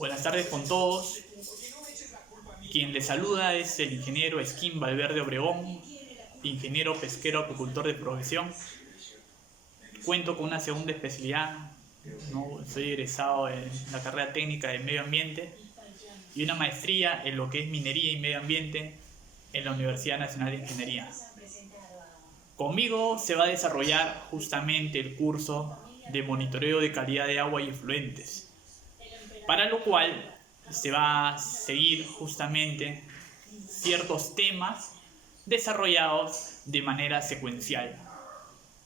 Buenas tardes con todos. Quien les saluda es el ingeniero Esquín Valverde Obregón, ingeniero pesquero acuicultor de profesión. Cuento con una segunda especialidad, ¿no? Soy egresado en la carrera técnica de medio ambiente y una maestría en lo que es minería y medio ambiente en la Universidad Nacional de Ingeniería. Conmigo se va a desarrollar justamente el curso de monitoreo de calidad de agua y efluentes, para lo cual se va a seguir justamente ciertos temas desarrollados de manera secuencial.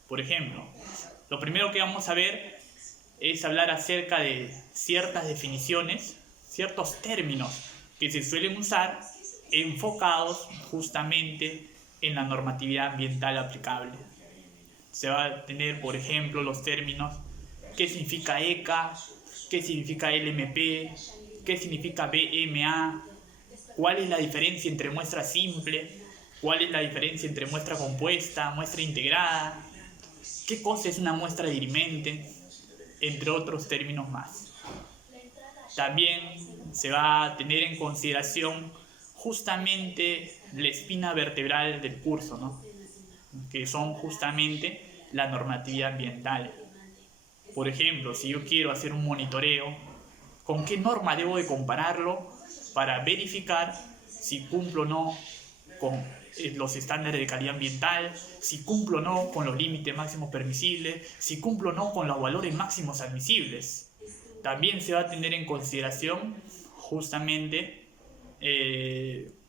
Por ejemplo, lo primero que vamos a ver es hablar acerca de ciertas definiciones, ciertos términos que se suelen usar enfocados justamente en la normatividad ambiental aplicable. Se va a tener, por ejemplo, los términos qué significa ECA, qué significa LMP, qué significa BMA, cuál es la diferencia entre muestra simple, cuál es la diferencia entre muestra compuesta, muestra integrada, qué cosa es una muestra dirimente, entre otros términos más. También se va a tener en consideración justamente la espina vertebral del curso, ¿no? Que son justamente la normatividad ambiental. Por ejemplo, si yo quiero hacer un monitoreo, ¿con qué norma debo de compararlo para verificar si cumplo o no con los estándares de calidad ambiental, si cumplo o no con los límites máximos permisibles, si cumplo o no con los valores máximos admisibles? También se va a tener en consideración justamente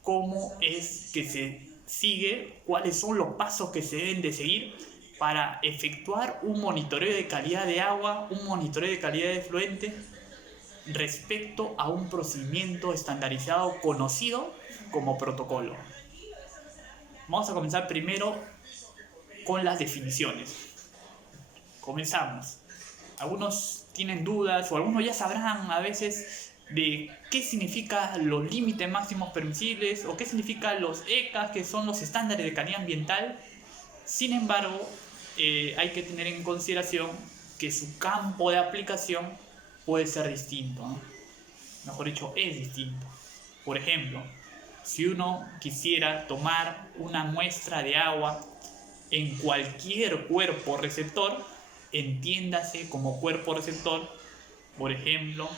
cómo es que se sigue, cuáles son los pasos que se deben de seguir para efectuar un monitoreo de calidad de agua, un monitoreo de calidad de efluente respecto a un procedimiento estandarizado conocido como protocolo. Vamos a comenzar primero con las definiciones. Comenzamos. Algunos tienen dudas o algunos ya sabrán a veces de qué significan los límites máximos permisibles o qué significan los ECA, que son los estándares de calidad ambiental. Sin embargo, hay que tener en consideración que su campo de aplicación puede ser distinto, ¿no? Mejor dicho, es distinto. Por ejemplo, si uno quisiera tomar una muestra de agua en cualquier cuerpo receptor, entiéndase como cuerpo receptor, por ejemplo,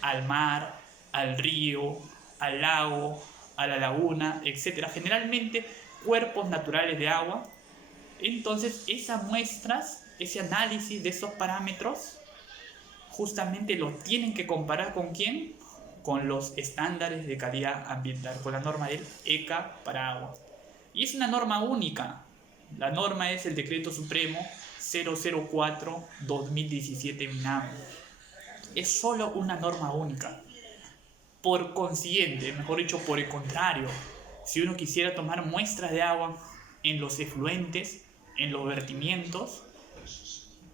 al mar, al río, al lago, a la laguna, etc. Generalmente cuerpos naturales de agua. Entonces esas muestras, ese análisis de esos parámetros, justamente lo tienen que comparar ¿con quién? Con los estándares de calidad ambiental, con la norma del ECA para agua. Y es una norma única. La norma es el Decreto Supremo 004-2017 MINAM. Es solo una norma única. Por consiguiente, mejor dicho, por el contrario, si uno quisiera tomar muestras de agua en los efluentes, en los vertimientos,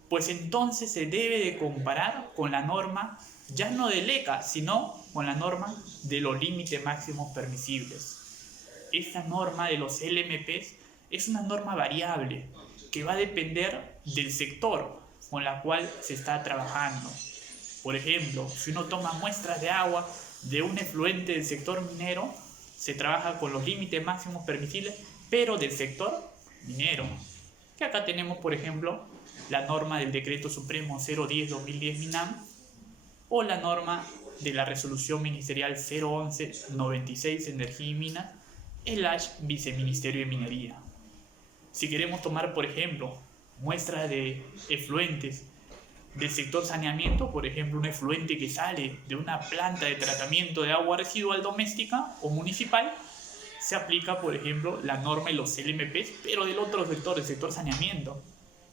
pues entonces se debe de comparar con la norma, ya no del ECA, sino con la norma de los límites máximos permisibles. Esta norma de los LMPs es una norma variable que va a depender del sector con la cual se está trabajando. Por ejemplo, si uno toma muestras de agua de un efluente del sector minero, se trabaja con los límites máximos permisibles, pero del sector minero. Que acá tenemos, por ejemplo, la norma del Decreto Supremo 010-2010 MINAM o la norma de la Resolución Ministerial 011-96 Energía y Minas, el Viceministerio de Minería. Si queremos tomar, por ejemplo, muestras de efluentes del sector saneamiento, por ejemplo, un efluente que sale de una planta de tratamiento de agua residual doméstica o municipal, se aplica, por ejemplo, la norma de los LMPs, pero del otro sector, el sector saneamiento.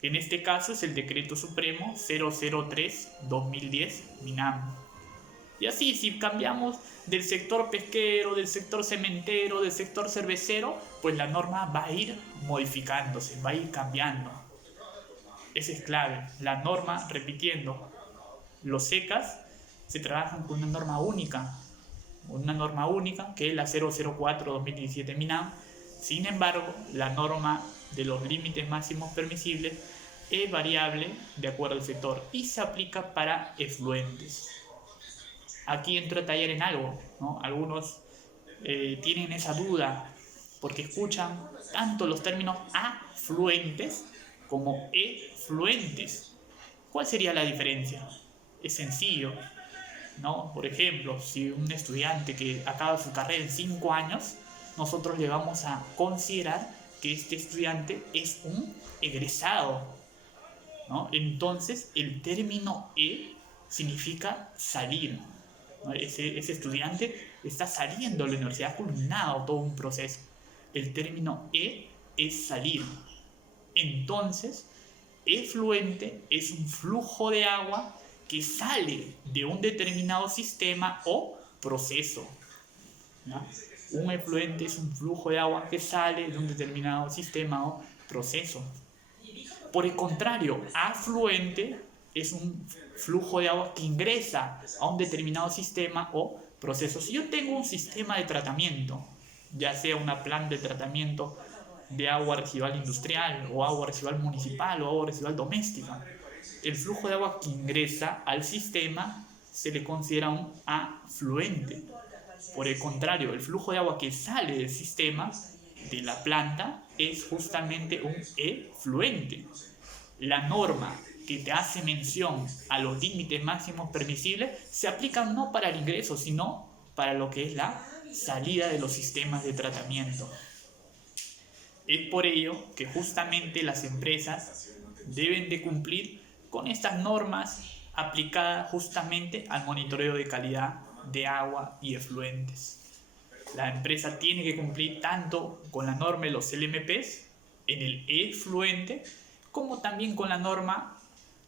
En este caso es el Decreto Supremo 003-2010 MINAM. Y así, si cambiamos del sector pesquero, del sector cementero, del sector cervecero, pues la norma va a ir modificándose, va a ir cambiando. Esa es clave. La norma, repitiendo, los ECAs se trabajan con una norma única que es la 004-2017 MINAM. Sin embargo, la norma de los límites máximos permisibles es variable de acuerdo al sector y se aplica para efluentes. aquí entro a tallar en algo, ¿no? Algunos tienen esa duda porque escuchan tanto los términos afluentes como efluentes. ¿Cuál sería la diferencia? Es sencillo, ¿no? Por ejemplo, si un estudiante que acaba su carrera en 5 años, nosotros le vamos a considerar que este estudiante es un egresado, ¿no? Entonces, el término significa salir, ¿no? Ese estudiante está saliendo de la universidad, ha culminado todo un proceso. El término es salir. Entonces, efluente es un flujo de agua que sale de un determinado sistema o proceso, ¿no? Un efluente es un flujo de agua que sale de un determinado sistema o proceso. Por el contrario, afluente es un flujo de agua que ingresa a un determinado sistema o proceso. Si yo tengo un sistema de tratamiento, ya sea una planta de tratamiento de agua residual industrial o agua residual municipal o agua residual doméstica, el flujo de agua que ingresa al sistema se le considera un afluente. Por el contrario, el flujo de agua que sale del sistema de la planta es justamente un efluente. La norma que te hace mención a los límites máximos permisibles se aplican no para el ingreso, sino para lo que es la salida de los sistemas de tratamiento. Es por ello que justamente las empresas deben de cumplir con estas normas aplicadas justamente al monitoreo de calidad de agua y efluentes. La empresa tiene que cumplir tanto con la norma de los LMPs en el efluente, como también con la norma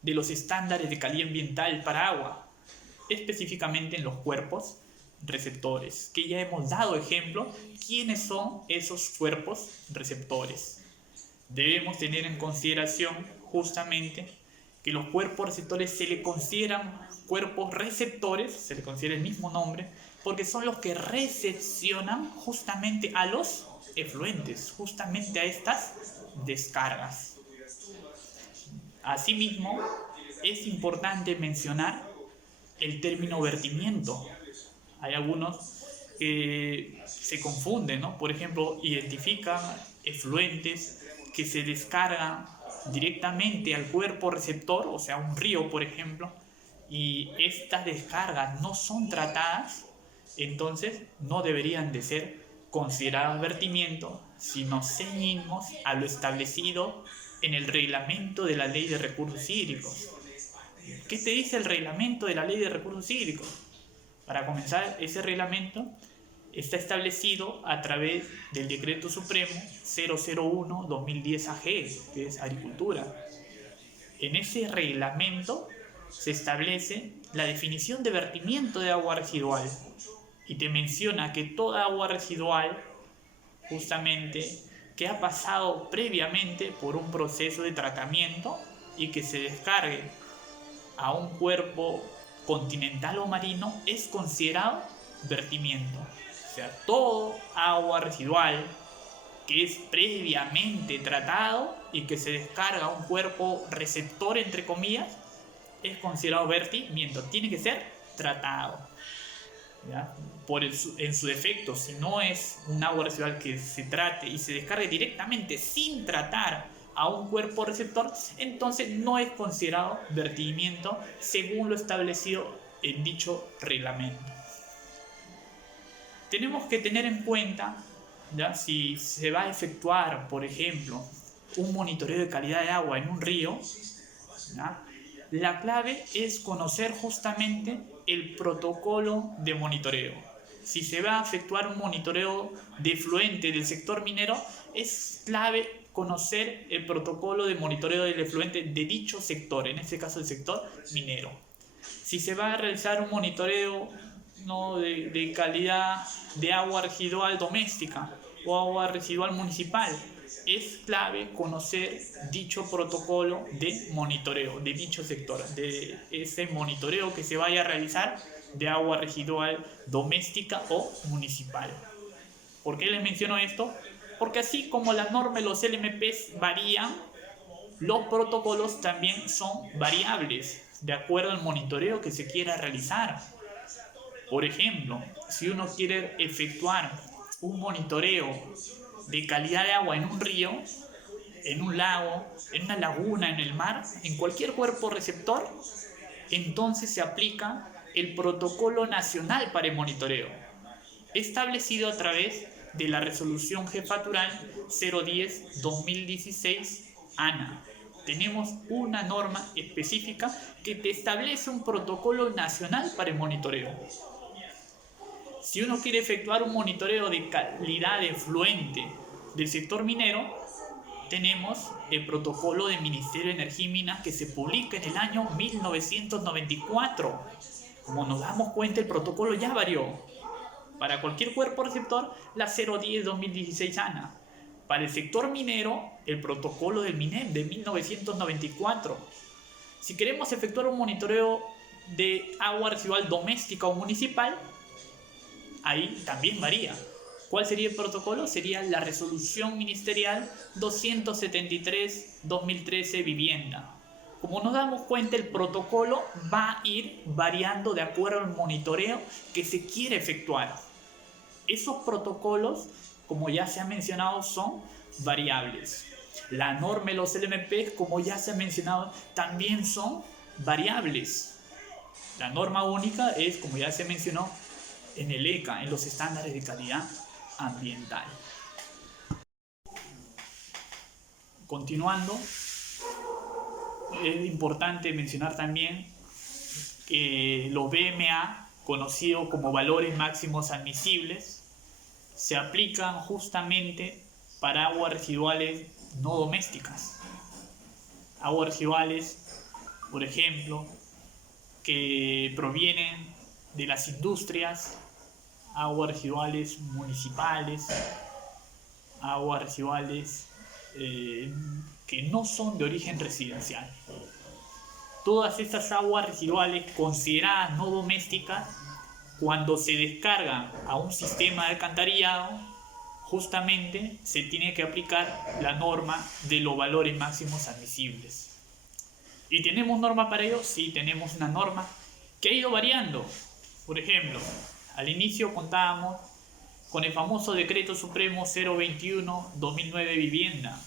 de los estándares de calidad ambiental para agua, específicamente en los cuerpos receptores, que ya hemos dado ejemplo. ¿Quiénes son esos cuerpos receptores? Debemos tener en consideración justamente que los cuerpos receptores se le consideran cuerpos receptores, se le considera el mismo nombre, porque son los que recepcionan justamente a los efluentes, justamente a estas descargas. Asimismo, es importante mencionar el término vertimiento. Hay algunos que se confunden, ¿no? Por ejemplo, identifican efluentes que se descargan directamente al cuerpo receptor, o sea, un río, por ejemplo, y estas descargas no son tratadas, entonces no deberían de ser consideradas vertimiento si nos ceñimos a lo establecido en el reglamento de la Ley de Recursos Hídricos. ¿Qué te dice el reglamento de la Ley de Recursos Hídricos? Para comenzar, ese reglamento está establecido a través del Decreto Supremo 001-2010 AG, que es Agricultura. En ese reglamento se establece la definición de vertimiento de agua residual y te menciona que toda agua residual, justamente, que ha pasado previamente por un proceso de tratamiento y que se descargue a un cuerpo continental o marino, es considerado vertimiento. O sea, todo agua residual que es previamente tratado y que se descarga a un cuerpo receptor, entre comillas, es considerado vertimiento. Tiene que ser tratado, ¿ya? En su defecto, si no es un agua residual que se trate y se descargue directamente sin tratar a un cuerpo receptor, entonces no es considerado vertimiento según lo establecido en dicho reglamento. Tenemos que tener en cuenta, ¿ya?, si se va a efectuar, por ejemplo, un monitoreo de calidad de agua en un río, ¿ya?, la clave es conocer justamente el protocolo de monitoreo. Si se va a efectuar un monitoreo de efluente del sector minero, es clave conocer el protocolo de monitoreo del efluente de dicho sector, en este caso el sector minero. Si se va a realizar un monitoreo, ¿no?, de calidad de agua residual doméstica o agua residual municipal, es clave conocer dicho protocolo de monitoreo de dicho sector, de ese monitoreo que se vaya a realizar de agua residual doméstica o municipal. ¿Por qué les menciono esto? Porque así como la norma de los LMPs varían, los protocolos también son variables de acuerdo al monitoreo que se quiera realizar. Por ejemplo, si uno quiere efectuar un monitoreo de calidad de agua en un río, en un lago, en una laguna, en el mar, en cualquier cuerpo receptor, entonces se aplica el Protocolo Nacional para el Monitoreo, establecido a través de la Resolución Jefatural 010-2016 ANA. Tenemos una norma específica que te establece un protocolo nacional para el monitoreo. Si uno quiere efectuar un monitoreo de calidad de efluente del sector minero, tenemos el protocolo del Ministerio de Energía y Minas que se publica en el año 1994. Como nos damos cuenta, el protocolo ya varió. Para cualquier cuerpo receptor, la 010-2016 ANA. Para el sector minero, el protocolo del MINEM de 1994. Si queremos efectuar un monitoreo de agua residual doméstica o municipal, ahí también varía. ¿Cuál sería el protocolo? Sería la Resolución Ministerial 273-2013 Vivienda. Como nos damos cuenta, el protocolo va a ir variando de acuerdo al monitoreo que se quiere efectuar. Esos protocolos, como ya se ha mencionado, son variables. La norma de los LMP, como ya se ha mencionado, también son variables. La norma única es, como ya se mencionó, en el ECA, en los estándares de calidad ambiental. Continuando, es importante mencionar también que los BMA, conocidos como valores máximos admisibles, se aplican justamente para aguas residuales no domésticas. Aguas residuales, por ejemplo, que provienen de las industrias, aguas residuales municipales, aguas residuales que no son de origen residencial. Todas estas aguas residuales consideradas no domésticas, cuando se descargan a un sistema de alcantarillado, justamente se tiene que aplicar la norma de los valores máximos admisibles. ¿Y tenemos norma para ello? Sí, tenemos una norma que ha ido variando. Por ejemplo, al inicio contábamos con el famoso Decreto Supremo 021-2009 Vivienda,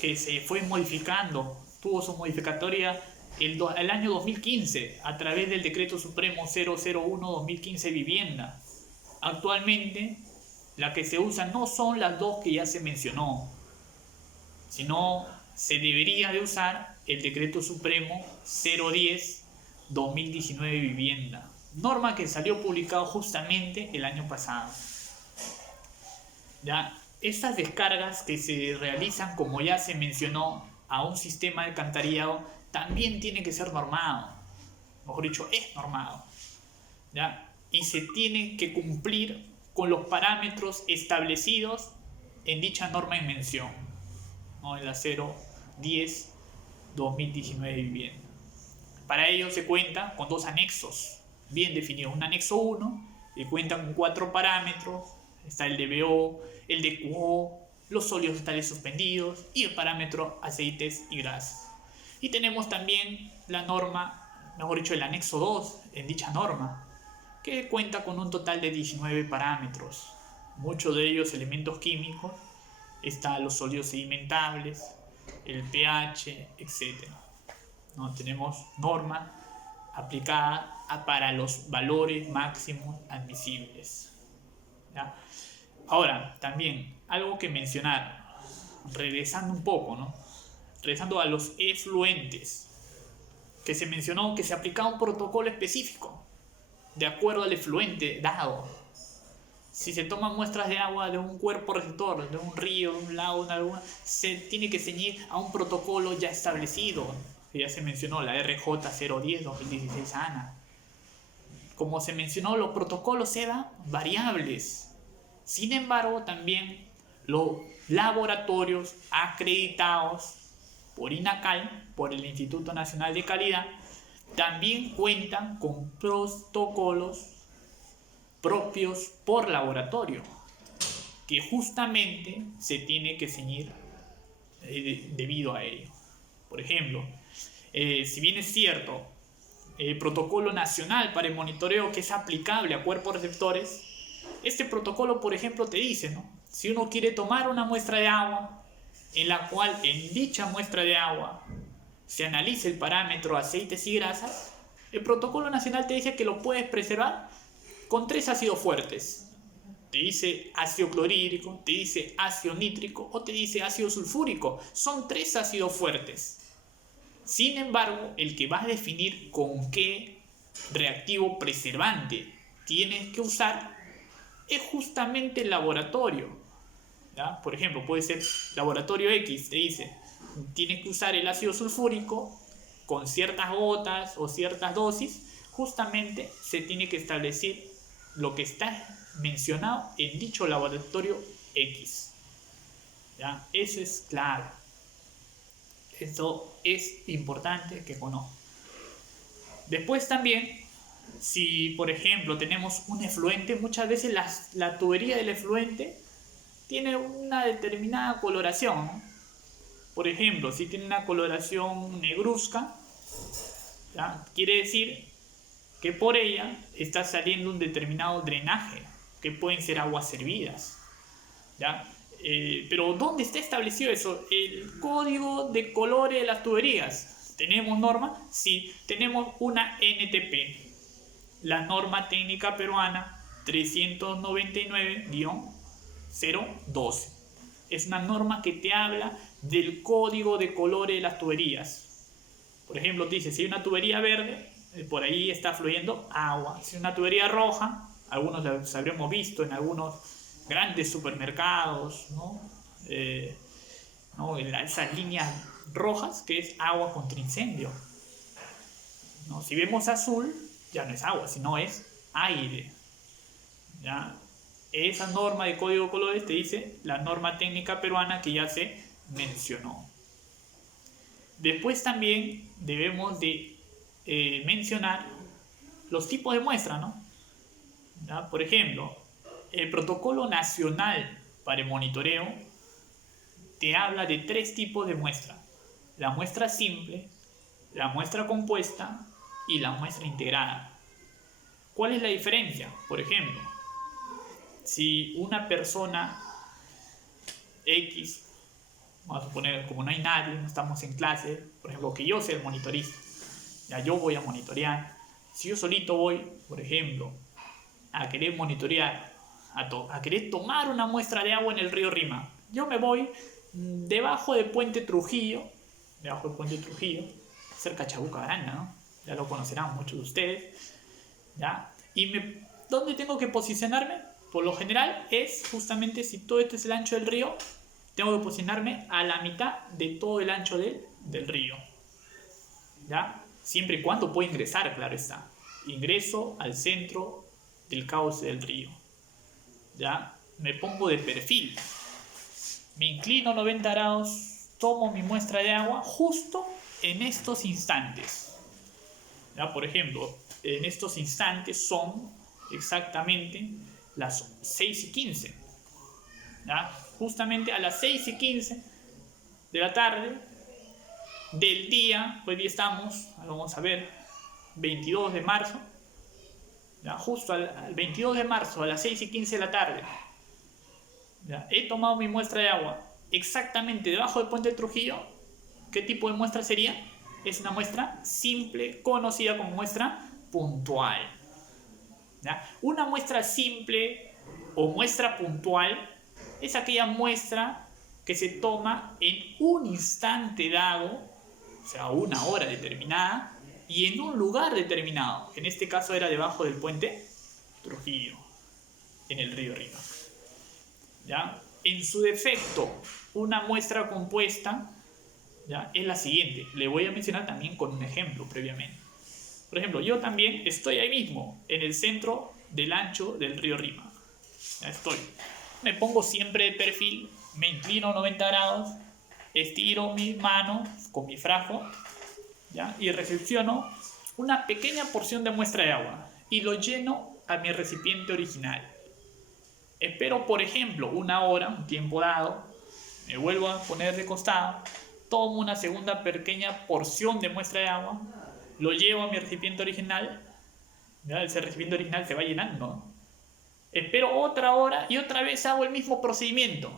que se fue modificando, tuvo su modificatoria el año 2015 a través del Decreto Supremo 001-2015 Vivienda. Actualmente, la que se usa no son las dos que ya se mencionó, sino se debería de usar el Decreto Supremo 010-2019 Vivienda, norma que salió publicado justamente el año pasado. ¿Ya? Estas descargas que se realizan, como ya se mencionó, a un sistema de alcantarillado también tiene que ser normado. Mejor dicho, es normado. ¿Ya? Y se tiene que cumplir con los parámetros establecidos en dicha norma en mención, ¿no? En la 010-2019 Vivienda. Para ello se cuenta con dos anexos bien definidos. Un anexo 1 que cuenta con 4 parámetros. Está el DBO, el DQO, los sólidos totales suspendidos y el parámetro aceites y grasas. Y tenemos también la norma, mejor dicho, el anexo 2 en dicha norma, que cuenta con un total de 19 parámetros. Muchos de ellos elementos químicos, están los sólidos sedimentables, el pH, etc. ¿No? Tenemos norma aplicada para los valores máximos admisibles. ¿Ya? Ahora, también, algo que mencionar, regresando un poco, ¿no? Regresando a los efluentes, que se mencionó que se aplicaba un protocolo específico, de acuerdo al efluente dado. Si se toman muestras de agua de un cuerpo receptor, de un río, de un lago, de una laguna, se tiene que ceñir a un protocolo ya establecido, que ya se mencionó, la RJ 010-2016 ANA. Como se mencionó, los protocolos eran variables. Sin embargo, también los laboratorios acreditados por INACAL, por el Instituto Nacional de Calidad, también cuentan con protocolos propios por laboratorio, que justamente se tiene que ceñir debido a ello. Por ejemplo, si bien es cierto, protocolo nacional para el monitoreo que es aplicable a cuerpos receptores. Este protocolo, por ejemplo, te dice, ¿no? Si uno quiere tomar una muestra de agua, en la cual en dicha muestra de agua se analice el parámetro aceites y grasas, el protocolo nacional te dice que lo puedes preservar con 3 ácidos fuertes. Te dice ácido clorhídrico, te dice ácido nítrico o te dice ácido sulfúrico. Son 3 ácidos fuertes. Sin embargo, el que va a definir con qué reactivo preservante tienes que usar es justamente el laboratorio. ¿Ya? Por ejemplo, puede ser laboratorio X, te dice, tienes que usar el ácido sulfúrico con ciertas gotas o ciertas dosis. Justamente se tiene que establecer lo que está mencionado en dicho laboratorio X. ¿Ya? Eso es claro. Eso es importante que conozcan. Después también, si por ejemplo tenemos un efluente, muchas veces la tubería del efluente tiene una determinada coloración, ¿no? Por ejemplo, si tiene una coloración negruzca, ¿ya? Quiere decir que por ella está saliendo un determinado drenaje, que pueden ser aguas servidas, ¿ya? Pero ¿dónde está establecido eso? El código de colores de las tuberías. ¿Tenemos norma? Sí, tenemos una NTP, la norma técnica peruana 399-012. Es una norma que te habla del código de colores de las tuberías. Por ejemplo, te dice, si hay una tubería verde, por ahí está fluyendo agua. Si hay una tubería roja, algunos los habremos visto en algunos grandes supermercados, ¿no? Esas líneas rojas, que es agua contra incendio, ¿no? Si vemos azul, ya no es agua, sino es aire, ¿ya? Esa norma de código de colores te dice la norma técnica peruana que ya se mencionó. Después también debemos de mencionar los tipos de muestra, ¿no? ¿Ya? Por ejemplo, el protocolo nacional para el monitoreo te habla de 3 tipos de muestra: la muestra simple, la muestra compuesta y la muestra integrada. ¿Cuál es la diferencia? Por ejemplo, si una persona X, vamos a suponer, como no hay nadie, no estamos en clase, por ejemplo, que yo sea el monitorista, ya yo voy a monitorear. Si yo solito voy, por ejemplo, a querer monitorear, a querer tomar una muestra de agua en el río Rima, yo me voy debajo del puente Trujillo, cerca de Chabuca Grande, ¿no? Ya lo conocerán muchos de ustedes, ¿ya? ¿Dónde tengo que posicionarme? Por lo general es justamente, si todo esto es el ancho del río, tengo que posicionarme a la mitad de todo el ancho del río, ¿ya? Siempre y cuando pueda ingresar, claro está. Ingreso al centro del cauce del río, ¿ya? Me pongo de perfil, me inclino 90 grados, tomo mi muestra de agua justo en estos instantes, ¿ya? Por ejemplo, en estos instantes son exactamente las 6:15, ¿ya? Justamente a las 6:15 de la tarde del día, hoy día estamos, vamos a ver, 22 de marzo, ¿ya? Justo al 22 de marzo a las 6:15 de la tarde, ¿ya? He tomado mi muestra de agua exactamente debajo del puente de Trujillo. ¿Qué tipo de muestra sería? Es una muestra simple, conocida como muestra puntual, ¿ya? Una muestra simple o muestra puntual es aquella muestra que se toma en un instante dado, o sea, una hora determinada, y en un lugar determinado. En este caso era debajo del puente Trujillo, en el río Rima, ¿ya? En su defecto, una muestra compuesta, ¿ya?, es la siguiente. Le voy a mencionar también con un ejemplo previamente. Por ejemplo, yo también estoy ahí mismo, en el centro del ancho del río Rima. Ya estoy. Me pongo siempre de perfil, me inclino 90 grados, estiro mi mano con mi frasco, ¿ya?, y recepciono una pequeña porción de muestra de agua y lo lleno a mi recipiente original. Espero, por ejemplo, una hora, un tiempo dado, me vuelvo a poner de costado, tomo una segunda pequeña porción de muestra de agua, lo llevo a mi recipiente original, ¿ya? Ese recipiente original se va llenando. Espero otra hora y otra vez hago el mismo procedimiento.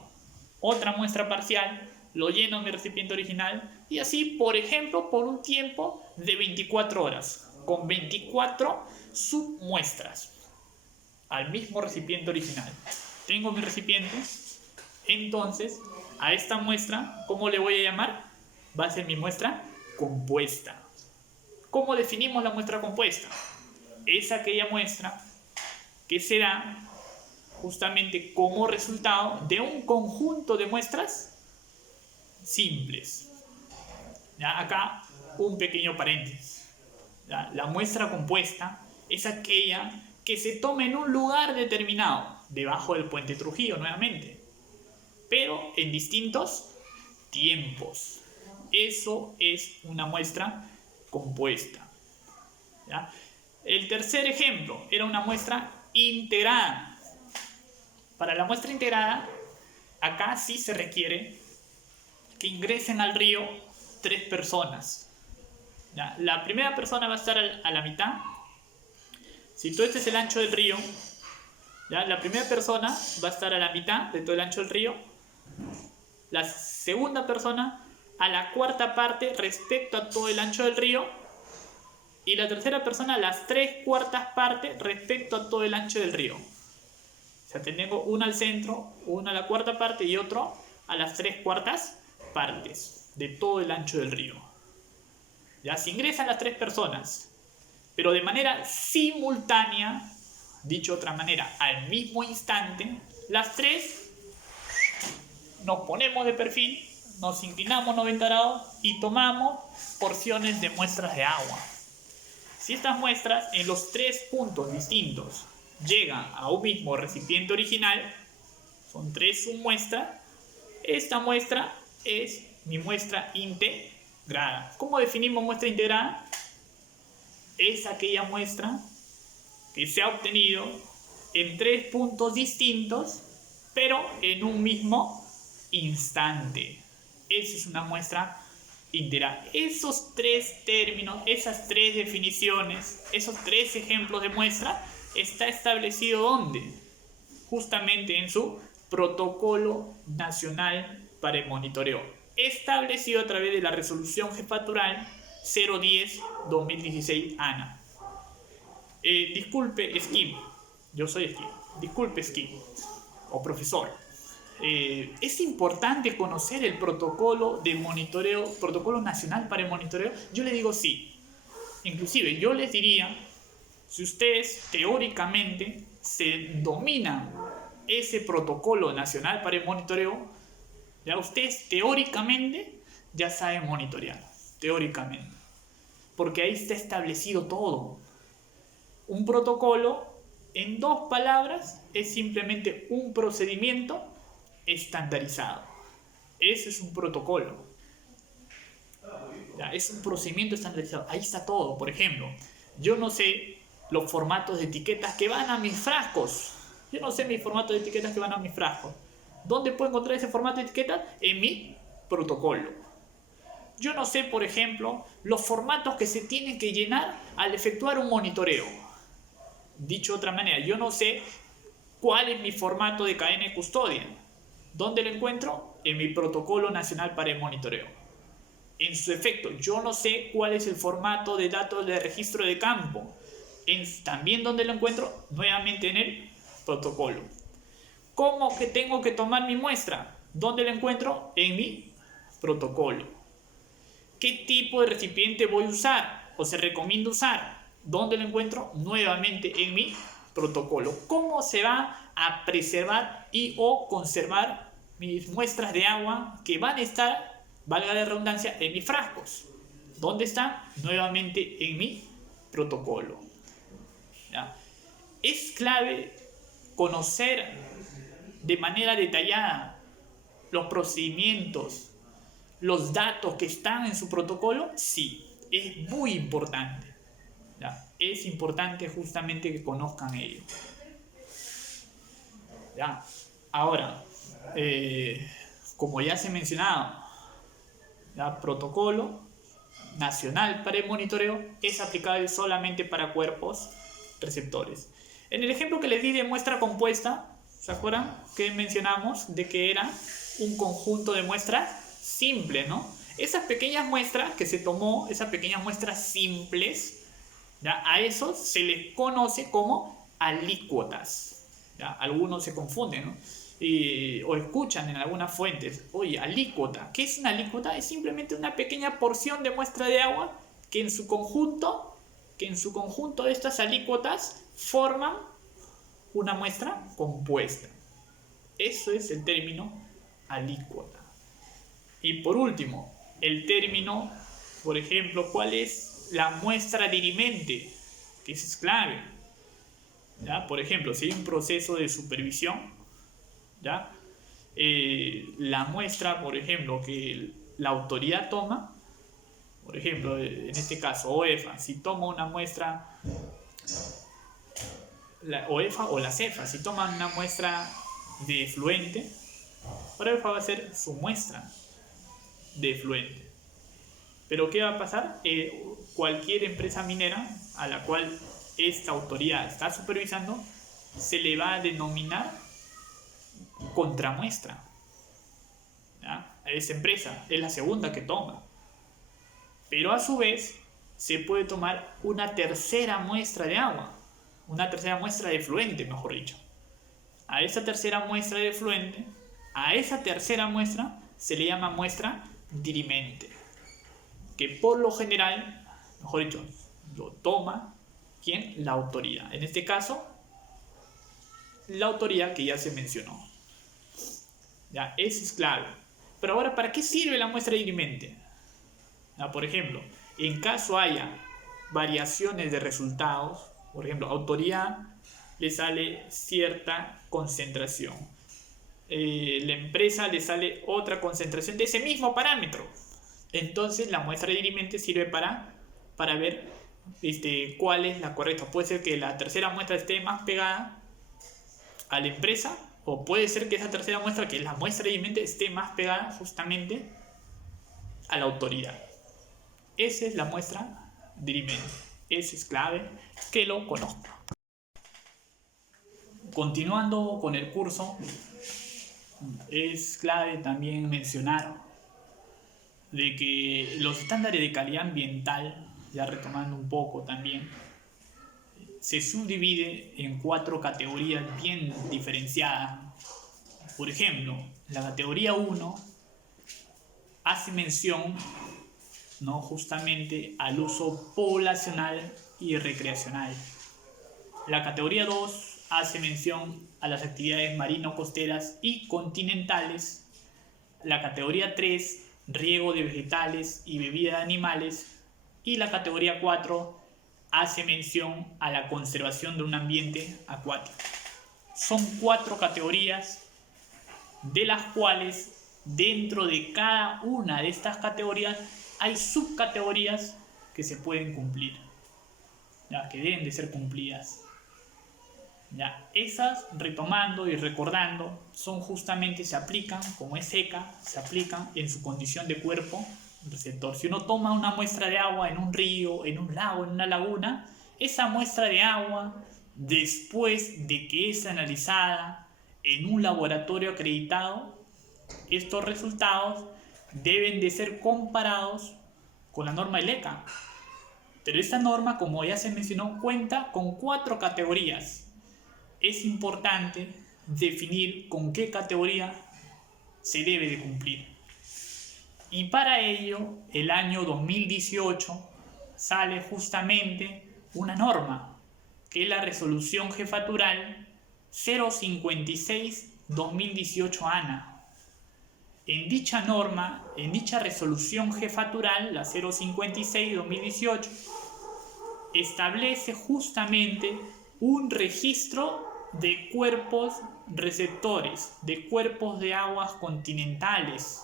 Otra muestra parcial, lo lleno en mi recipiente original y así, por ejemplo, por un tiempo de 24 horas, con 24 submuestras al mismo recipiente original. Tengo mi recipiente, entonces a esta muestra, ¿cómo le voy a llamar? Va a ser mi muestra compuesta. ¿Cómo definimos la muestra compuesta? Es aquella muestra que se da justamente como resultado de un conjunto de muestras simples. ¿Ya? Acá un pequeño paréntesis. ¿Ya? La muestra compuesta es aquella que se toma en un lugar determinado, debajo del puente Trujillo nuevamente, pero en distintos tiempos. Eso es una muestra compuesta. ¿Ya? El tercer ejemplo era una muestra integrada. Para la muestra integrada, acá sí se requiere que ingresen al río 3 personas. ¿Ya? La primera persona va a estar a la mitad. Si todo este es el ancho del río, ¿ya? La primera persona va a estar a la mitad de todo el ancho del río. La segunda persona a la cuarta parte respecto a todo el ancho del río. Y la tercera persona a las 3/4 partes respecto a todo el ancho del río. O sea, tengo uno al centro, uno a la cuarta parte y otro a las 3/4 partes de todo el ancho del río. Ya se ingresan las 3 personas, pero de manera simultánea, dicho de otra manera, al mismo instante, las 3 nos ponemos de perfil, nos inclinamos 90 grados y tomamos porciones de muestras de agua. Si estas muestras en los 3 puntos distintos llegan a un mismo recipiente original, son 3 submuestras, esta muestra es mi muestra integrada. ¿Cómo definimos muestra integrada? Es aquella muestra que se ha obtenido en 3 puntos distintos, pero en un mismo instante. Esa es una muestra integrada. Esos 3 términos, esas 3 definiciones, esos 3 ejemplos de muestra, está establecido ¿dónde? Justamente en su Protocolo Nacional para el Monitoreo, establecido a través de la Resolución Jefatural 010-2016 ANA. Disculpe, Skim, yo soy Skim. Disculpe, Skim, o profesor. ¿Es importante conocer el protocolo de monitoreo, Protocolo Nacional para el Monitoreo? Yo le digo sí. Inclusive yo les diría, si ustedes teóricamente se dominan ese Protocolo Nacional para el Monitoreo, ya ustedes teóricamente ya saben monitorear, teóricamente, porque ahí está establecido todo. Un protocolo, en 2 palabras, es simplemente un procedimiento estandarizado. Ese es un protocolo. Ya, es un procedimiento estandarizado. Ahí está todo. Por ejemplo, yo no sé los formatos de etiquetas que van a mis frascos. Yo no sé mis formatos de etiquetas que van a mis frascos. ¿Dónde puedo encontrar ese formato de etiquetas? En mi protocolo. Yo no sé, por ejemplo, los formatos que se tienen que llenar al efectuar un monitoreo. Dicho de otra manera, yo no sé cuál es mi formato de cadena de custodia. ¿Dónde lo encuentro? En mi Protocolo Nacional para el Monitoreo. En su efecto, yo no sé cuál es el formato de datos de registro de campo. También ¿dónde lo encuentro? Nuevamente en el protocolo. ¿Cómo que tengo que tomar mi muestra? ¿Dónde la encuentro? En mi protocolo. ¿Qué tipo de recipiente voy a usar o se recomienda usar? ¿Dónde lo encuentro? Nuevamente en mi protocolo. ¿Cómo se va a preservar y o conservar mis muestras de agua que van a estar, valga la redundancia, en mis frascos? ¿Dónde está? Nuevamente en mi protocolo. ¿Ya? Es clave conocer de manera detallada los procedimientos, los datos que están en su protocolo. Sí, es muy importante. ¿Ya? Es importante justamente que conozcan ello. ¿Ya? Ahora, como ya se ha mencionado, ¿ya? Protocolo nacional para el monitoreo es aplicable solamente para cuerpos receptores. En el ejemplo que les di de muestra compuesta, ¿se acuerdan que mencionamos de que era un conjunto de muestras simples, ¿no? Esas pequeñas muestras que se tomó, esas pequeñas muestras simples, ¿ya? A eso se les conoce como alícuotas, ¿ya? Algunos se confunden, ¿no? O escuchan en algunas fuentes, oye, alícuota, ¿qué es una alícuota? Es simplemente una pequeña porción de muestra de agua que en su conjunto de estas alícuotas forman una muestra compuesta. Eso es el término alícuota. Y por último, el término, por ejemplo, ¿cuál es la muestra dirimente? Que es clave, ¿ya? Por ejemplo, si hay un proceso de supervisión, ¿ya? La muestra, por ejemplo, que la autoridad toma, por ejemplo, en este caso OEFA, si toma una muestra, la OEFA o la CEFA, si toman una muestra de efluente, OEFA va a ser su muestra de efluente. Pero ¿qué va a pasar? Cualquier empresa minera a la cual esta autoridad está supervisando se le va a denominar contramuestra, ¿ya? A esa empresa es la segunda que toma, pero a su vez se puede tomar una tercera muestra de agua, una tercera muestra de efluente, mejor dicho. A esa tercera muestra de efluente, a esa tercera muestra se le llama muestra dirimente, que por lo general, mejor dicho, lo toma ¿quién? La autoridad. En este caso, la autoridad que ya se mencionó. Ya, ese es clave. Pero ahora, ¿para qué sirve la muestra dirimente? Ya, por ejemplo, en caso haya variaciones de resultados, por ejemplo, autoridad le sale cierta concentración, la empresa le sale otra concentración de ese mismo parámetro. Entonces la muestra dirimente sirve para ver cuál es la correcta. Puede ser que la tercera muestra esté más pegada a la empresa, o puede ser que esa tercera muestra, que es la muestra dirimente, esté más pegada justamente a la autoridad. Esa es la muestra dirimente. Ese es clave que lo conozca. Continuando con el curso, es clave también mencionar de que los estándares de calidad ambiental, ya retomando un poco también, se subdivide en 4 categorías bien diferenciadas. Por ejemplo, la categoría 1 hace mención, ¿no?, justamente al uso poblacional y recreacional. La categoría 2 hace mención a las actividades marino-costeras y continentales. La categoría 3, riego de vegetales y bebida de animales. Y la categoría 4 hace mención a la conservación de un ambiente acuático. Son 4 categorías, de las cuales dentro de cada una de estas categorías hay subcategorías que se pueden cumplir, ya, que deben de ser cumplidas. Ya, esas, retomando y recordando, son justamente, se aplican, como es seca, se aplican en su condición de cuerpo receptor. Si uno toma una muestra de agua en un río, en un lago, en una laguna, esa muestra de agua, después de que es analizada en un laboratorio acreditado, estos resultados deben de ser comparados con la norma ELECA. Pero esta norma, como ya se mencionó, cuenta con 4 categorías. Es importante definir con qué categoría se debe de cumplir. Y para ello, el año 2018 sale justamente una norma, que es la Resolución Jefatural 056-2018 ANA. En dicha norma, en dicha resolución jefatural, la 056-2018, establece justamente un registro de cuerpos receptores, de cuerpos de aguas continentales.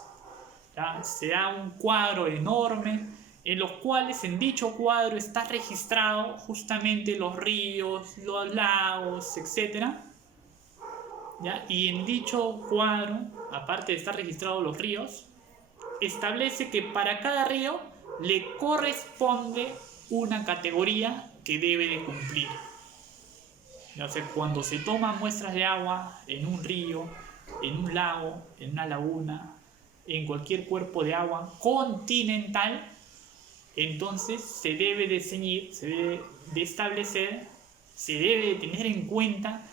¿Ya? Se da un cuadro enorme en los cuales en dicho cuadro está registrado justamente los ríos, los lagos, etc. ¿Ya? Y en dicho cuadro, aparte de estar registrados los ríos, establece que para cada río le corresponde una categoría que debe de cumplir. O sea, cuando se toman muestras de agua en un río, en un lago, en una laguna, en cualquier cuerpo de agua continental, entonces se debe de ceñir, se debe de establecer, se debe de tener en cuenta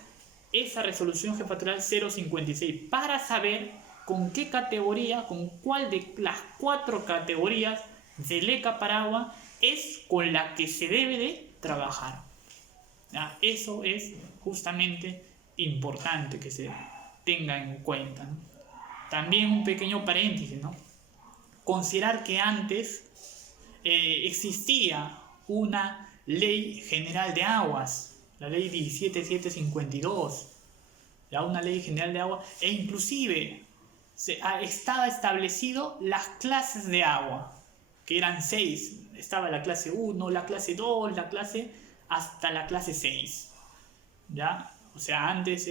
esa resolución jefatural 056 para saber con qué categoría, con cuál de las 4 categorías del ECA para agua es con la que se debe de trabajar. ¿Ya? Eso es justamente importante que se tenga en cuenta, ¿no? También un pequeño paréntesis, ¿no? Considerar que antes existía una ley general de aguas, la ley 17752, ya una ley general de agua, e inclusive estaba establecido las clases de agua, que eran 6, estaba la clase 1, la clase 2, la clase hasta la clase 6, ¿ya? O sea, antes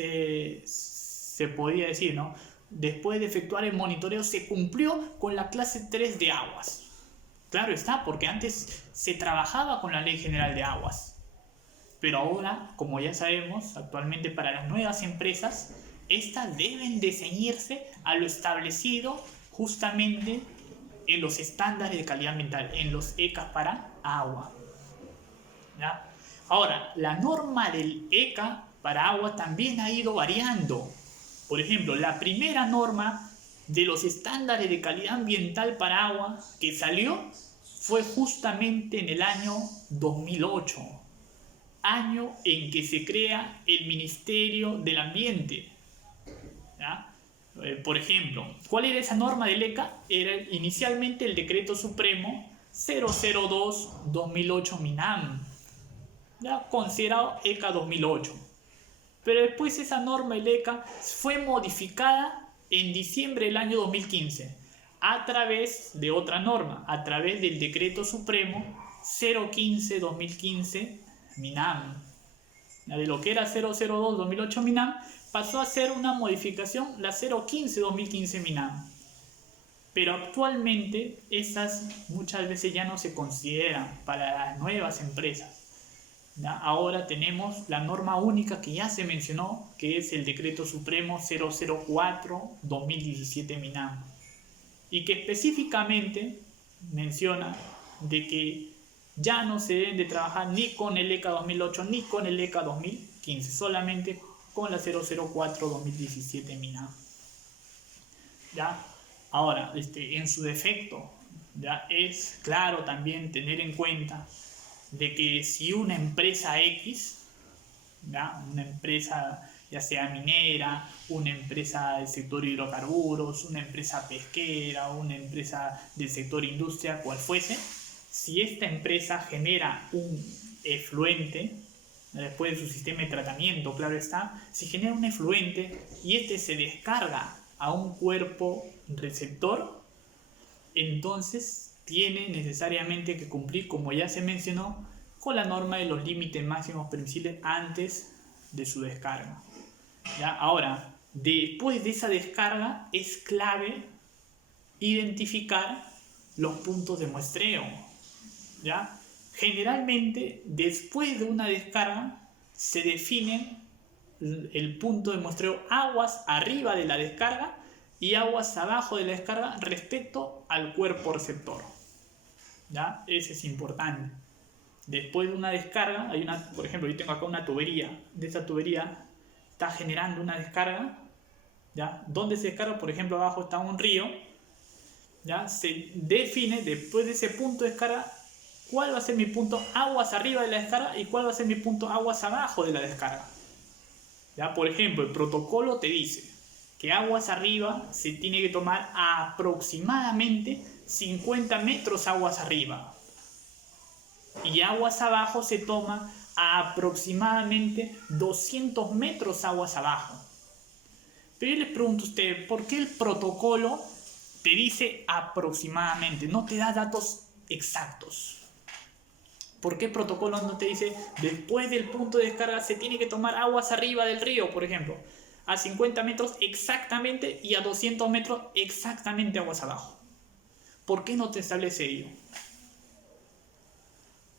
se podía decir, ¿no? Después de efectuar el monitoreo se cumplió con la clase 3 de aguas. Claro está, porque antes se trabajaba con la Ley General de Aguas. Pero ahora, como ya sabemos, actualmente para las nuevas empresas, estas deben de ceñirse a lo establecido justamente en los estándares de calidad ambiental, en los ECA para agua. ¿Ya? Ahora, la norma del ECA para agua también ha ido variando. Por ejemplo, la primera norma de los estándares de calidad ambiental para agua que salió fue justamente en el año 2008, año en que se crea el Ministerio del Ambiente. ¿Ya? Por ejemplo, ¿cuál era esa norma del ECA? Era inicialmente el Decreto Supremo 002-2008 MINAM, ¿ya? Considerado ECA 2008. Pero después esa norma del ECA fue modificada en diciembre del año 2015 a través de otra norma, a través del Decreto Supremo 015-2015 MINAM. De lo que era 002-2008 MINAM pasó a ser una modificación, la 015-2015 MINAM. Pero actualmente esas muchas veces ya no se consideran para las nuevas empresas. ¿Ya? Ahora tenemos la norma única que ya se mencionó, que es el Decreto Supremo 004-2017 MINAM, y que específicamente menciona de que ya no se deben de trabajar ni con el ECA 2008 ni con el ECA 2015, solamente con la 004-2017 MINAM. ¿Ya? Ahora, en su defecto, ¿ya? Es claro también tener en cuenta de que si una empresa X, ¿ya? Una empresa ya sea minera, una empresa del sector hidrocarburos, una empresa pesquera, una empresa del sector industria, cual fuese, si esta empresa genera un efluente, después de su sistema de tratamiento, claro está, si genera un efluente y este se descarga a un cuerpo receptor, entonces tiene necesariamente que cumplir, como ya se mencionó, con la norma de los límites máximos permisibles antes de su descarga. ¿Ya? Ahora, después de esa descarga es clave identificar los puntos de muestreo. ¿Ya? Generalmente, después de una descarga, se define el punto de muestreo aguas arriba de la descarga y aguas abajo de la descarga respecto al cuerpo receptor. ¿Ya? Ese es importante. Después de una descarga, hay una, por ejemplo, yo tengo acá una tubería. De esta tubería está generando una descarga. ¿Ya? ¿Dónde se descarga? Por ejemplo, abajo está un río. ¿Ya? Se define después de ese punto de descarga cuál va a ser mi punto aguas arriba de la descarga y cuál va a ser mi punto aguas abajo de la descarga. ¿Ya? Por ejemplo, el protocolo te dice que aguas arriba se tiene que tomar aproximadamente 50 metros aguas arriba y aguas abajo se toma a aproximadamente 200 metros aguas abajo. Pero yo les pregunto a ustedes, ¿por qué el protocolo te dice aproximadamente? No te da datos exactos. ¿Por qué el protocolo no te dice después del punto de descarga se tiene que tomar aguas arriba del río, por ejemplo, a 50 metros exactamente y a 200 metros exactamente aguas abajo? ¿Por qué no te establece ello?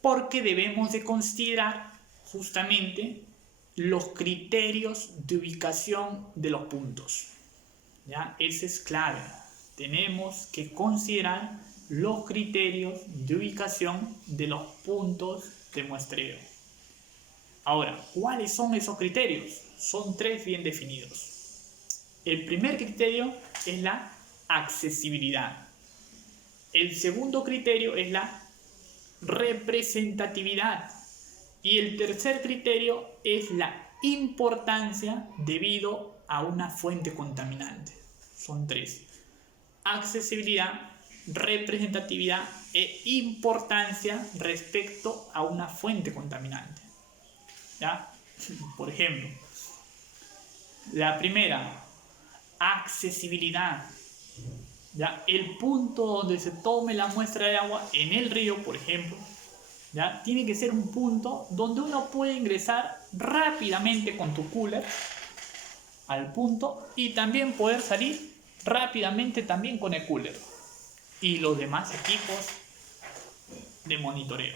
porque debemos de considerar justamente los criterios de ubicación de los puntos. ¿Ya? Ese es clave. Tenemos que considerar los criterios de ubicación de los puntos de muestreo. Ahora, ¿cuáles son esos criterios? Son 3 bien definidos. El primer criterio es la accesibilidad. El segundo criterio es la representatividad. Y el tercer criterio es la importancia debido a una fuente contaminante. Son 3. Accesibilidad, representatividad e importancia respecto a una fuente contaminante. ¿Ya? Por ejemplo, la primera, accesibilidad. ¿Ya? El punto donde se tome la muestra de agua en el río, por ejemplo, ¿ya? Tiene que ser un punto donde uno puede ingresar rápidamente con tu cooler al punto y también poder salir rápidamente también con el cooler y los demás equipos de monitoreo.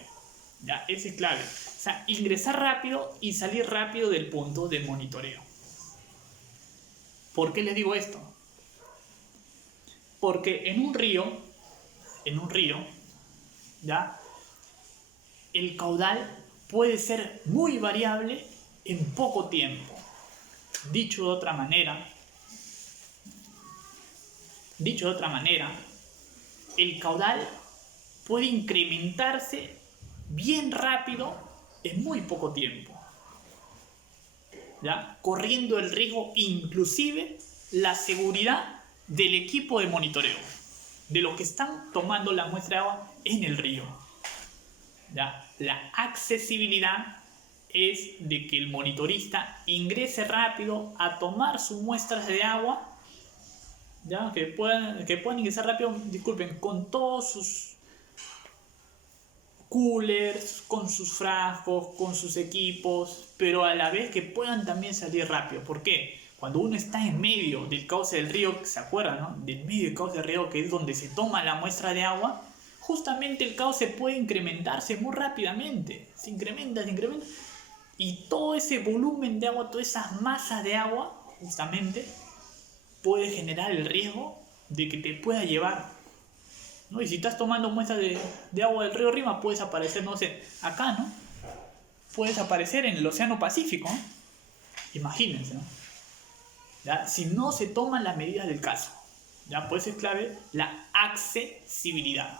¿Ya? Ese es clave. O sea, ingresar rápido y salir rápido del punto de monitoreo. ¿Por qué les digo esto? Porque en un río, ¿ya? El caudal puede ser muy variable en poco tiempo. Dicho de otra manera, el caudal puede incrementarse bien rápido en muy poco tiempo, ¿ya? Corriendo el riesgo inclusive la seguridad del equipo de monitoreo, de los que están tomando la muestra de agua en el río. ¿Ya? La accesibilidad es de que el monitorista ingrese rápido a tomar sus muestras de agua, ¿ya? Que puedan ingresar rápido, disculpen, con todos sus coolers, con sus frascos, con sus equipos, pero a la vez que puedan también salir rápido. ¿Por qué? Cuando uno está en medio del cauce del río, ¿se acuerdan, no? Del medio del cauce del río, que es donde se toma la muestra de agua, justamente el cauce puede incrementarse muy rápidamente. Se incrementa. Y todo ese volumen de agua, todas esas masas de agua, justamente, puede generar el riesgo de que te pueda llevar, ¿no? Y si estás tomando muestras de agua del río Rima, puedes aparecer, no sé, acá, ¿no? Puedes aparecer en el Océano Pacífico, ¿no? Imagínense, ¿no? ¿Ya? Si no se toman las medidas del caso. ¿Ya? Pues es clave la accesibilidad.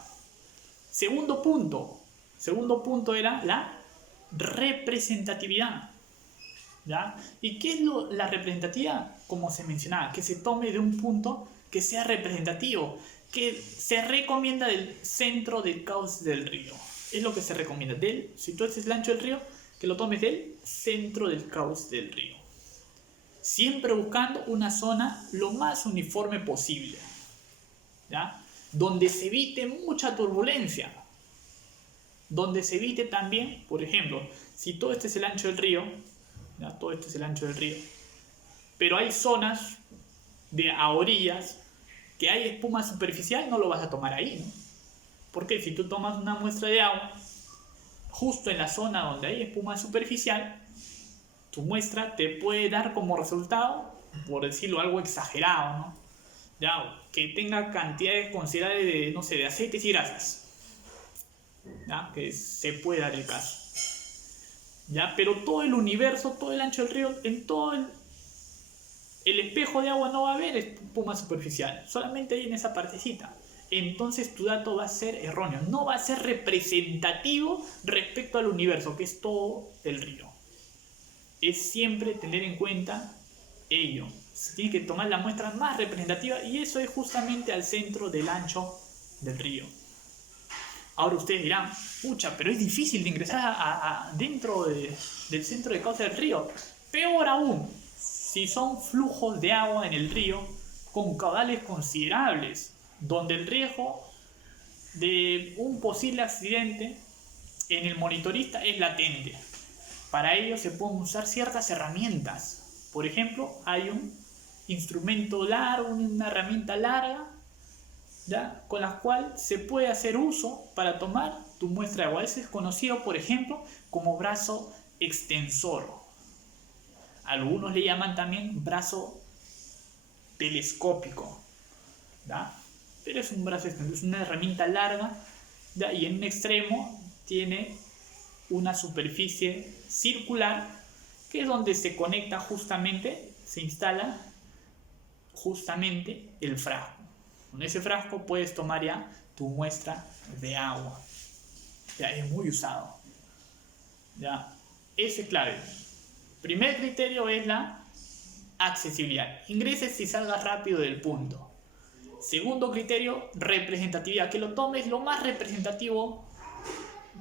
Segundo punto era la representatividad. ¿Ya? ¿Y qué es la representatividad? Como se mencionaba, que se tome de un punto que sea representativo, que se recomienda del centro del cauce del río. Es lo que se recomienda. Si tú haces el ancho del río, que lo tomes del centro del cauce del río. Siempre buscando una zona lo más uniforme posible, ¿ya? Donde se evite mucha turbulencia, donde se evite también, por ejemplo, si todo este es el ancho del río, ¿ya? Todo este es el ancho del río, pero hay zonas a orillas que hay espuma superficial, no lo vas a tomar ahí, ¿no? Porque si tú tomas una muestra de agua justo en la zona donde hay espuma superficial, tu muestra te puede dar como resultado, por decirlo algo exagerado, ¿no? Ya, que tenga cantidades considerables de, no sé, de aceites y grasas, ¿ya? Que se puede dar el caso, ¿ya? Pero todo el universo, todo el ancho del río, en todo el espejo de agua no va a haber espuma superficial, solamente ahí en esa partecita. Entonces tu dato va a ser erróneo, no va a ser representativo respecto al universo, que es todo el río. Es siempre tener en cuenta ello. Se tiene que tomar la muestra más representativa y eso es justamente al centro del ancho del río. Ahora ustedes dirán, pucha, pero es difícil de ingresar dentro del centro de cauce del río. Peor aún, si son flujos de agua en el río con caudales considerables, donde el riesgo de un posible accidente en el monitorista es latente. Para ello se pueden usar ciertas herramientas. Por ejemplo, hay un instrumento largo, una herramienta larga, ¿ya? Con la cual se puede hacer uso para tomar tu muestra de agua. Ese es conocido, por ejemplo, como brazo extensor. Algunos le llaman también brazo telescópico, ¿ya? Pero es un brazo extensor, es una herramienta larga, ¿ya? Y en un extremo tiene una superficie circular, que es donde se conecta justamente, se instala justamente el frasco. Con ese frasco puedes tomar ya tu muestra de agua. Ya es muy usado. Ya, ese es clave. Primer criterio es la accesibilidad. Ingreses y salgas rápido del punto. Segundo criterio, representatividad. Que lo tomes lo más representativo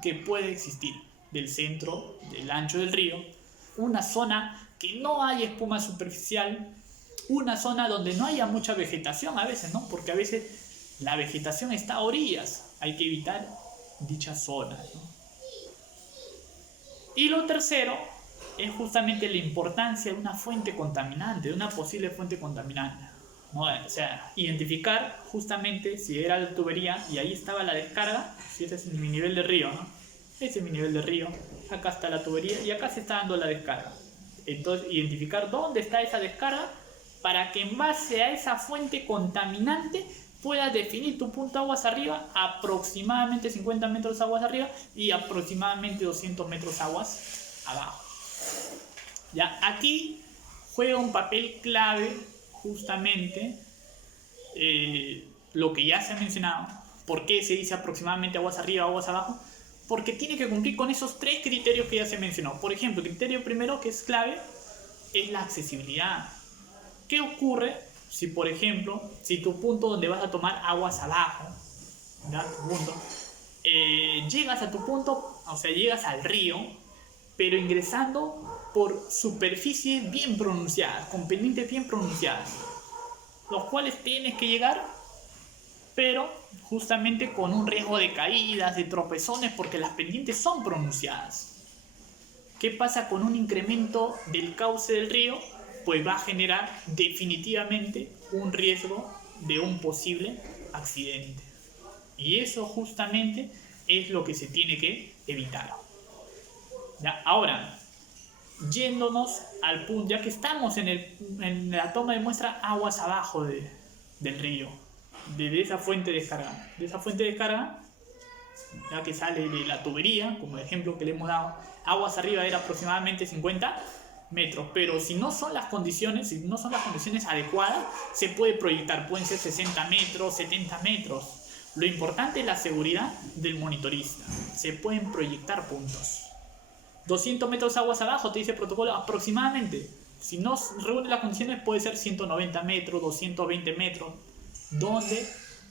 que puede existir del centro, del ancho del río. Una zona que no haya espuma superficial. Una zona donde no haya mucha vegetación a veces, ¿no? Porque a veces la vegetación está a orillas. Hay que evitar dichas zonas, ¿no? Y lo tercero es justamente la importancia de una fuente contaminante, de una posible fuente contaminante, ¿no? O sea, identificar justamente si era la tubería y ahí estaba la descarga, si ese es mi nivel de río, ¿no? Ese es mi nivel de río, acá está la tubería y acá se está dando la descarga. Entonces, identificar dónde está esa descarga para que en base a esa fuente contaminante puedas definir tu punto aguas arriba, aproximadamente 50 metros aguas arriba y aproximadamente 200 metros aguas abajo. Ya, aquí juega un papel clave justamente lo que ya se ha mencionado. ¿Por qué se dice aproximadamente aguas arriba, aguas abajo? Porque tiene que cumplir con esos tres criterios que ya se mencionó. Por ejemplo, el criterio primero que es clave es la accesibilidad. ¿Qué ocurre si, por ejemplo, si tu punto donde vas a tomar aguas abajo, ¿ya? Tu punto, llegas a tu punto, o sea, llegas al río, pero ingresando por superficies bien pronunciadas, con pendientes bien pronunciadas, los cuales tienes que llegar, pero justamente con un riesgo de caídas, de tropezones, porque las pendientes son pronunciadas. ¿Qué pasa con un incremento del cauce del río? Pues va a generar definitivamente un riesgo de un posible accidente. Y eso justamente es lo que se tiene que evitar. ¿Ya? Ahora, yéndonos al punto, ya que estamos en la toma de muestra aguas abajo del río, de esa fuente de descarga. De esa fuente de descarga, ya que sale de la tubería, como el ejemplo que le hemos dado, aguas arriba era aproximadamente 50 metros, pero si no son las condiciones adecuadas, se puede proyectar, pueden ser 60 metros, 70 metros. Lo importante es la seguridad del monitorista. Se pueden proyectar puntos. 200 metros aguas abajo, te dice el protocolo, aproximadamente. Si no reúne las condiciones, puede ser 190 metros, 220 metros, donde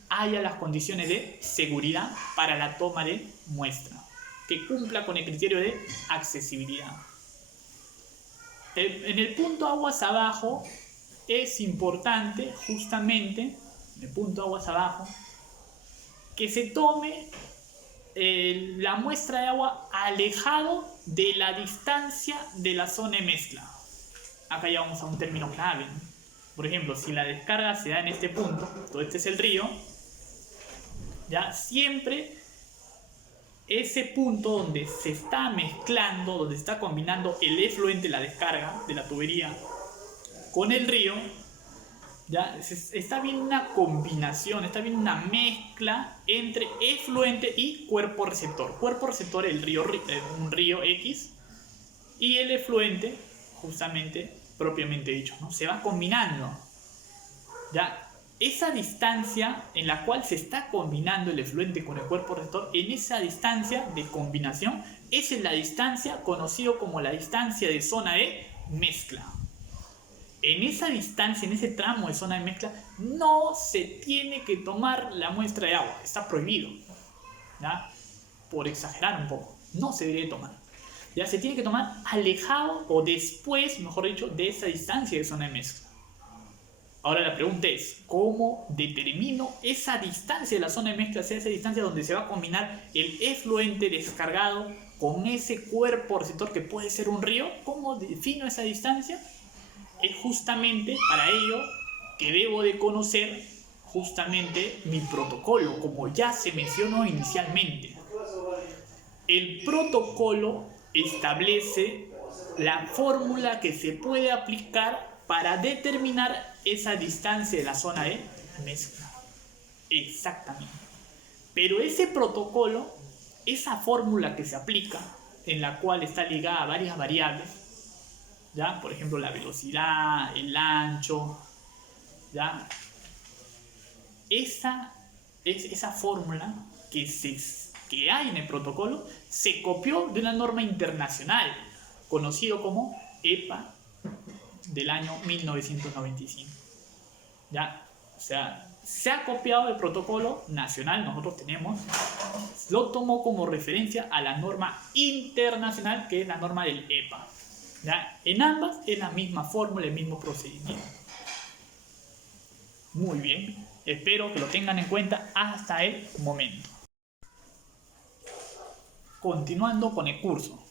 haya las condiciones de seguridad para la toma de muestra, que cumpla con el criterio de accesibilidad. En el punto aguas abajo es importante justamente, en el punto aguas abajo, que se tome la muestra de agua alejado de la distancia de la zona de mezcla. Acá ya vamos a un término clave, ¿no? Por ejemplo, si la descarga se da en este punto, todo este es el río, ya siempre ese punto donde se está mezclando, donde está combinando el efluente, la descarga de la tubería con el río, ya está bien una combinación, está bien una mezcla entre efluente y cuerpo receptor. Cuerpo receptor, el río, un río X, y el efluente, justamente, propiamente dicho, ¿no? Se va combinando. Ya, esa distancia en la cual se está combinando el efluente con el cuerpo receptor, en esa distancia de combinación, esa es la distancia conocida como la distancia de zona de mezcla. En esa distancia, en ese tramo de zona de mezcla, no se tiene que tomar la muestra de agua. Está prohibido, ¿ya? Por exagerar un poco. No se debería tomar. Ya se tiene que tomar alejado o después, mejor dicho, de esa distancia de zona de mezcla. Ahora la pregunta es, ¿cómo determino esa distancia de la zona de mezcla? O sea, esa distancia donde se va a combinar el efluente descargado con ese cuerpo receptor que puede ser un río. ¿Cómo defino esa distancia? Es justamente para ello que debo de conocer justamente mi protocolo, como ya se mencionó inicialmente. el protocolo establece la fórmula que se puede aplicar para determinar esa distancia de la zona de mezcla. Exactamente. Pero ese protocolo, esa fórmula que se aplica, en la cual está ligada a varias variables, ¿ya? Por ejemplo, la velocidad, el ancho, ¿ya? Esa fórmula que hay en el protocolo se copió de una norma internacional conocido como EPA del año 1995. ¿Ya? O sea, se ha copiado del protocolo nacional, nosotros tenemos, lo tomó como referencia a la norma internacional, que es la norma del EPA. ¿Ya? En ambas es la misma fórmula, el mismo procedimiento. Muy bien, espero que lo tengan en cuenta hasta el momento. Continuando con el curso.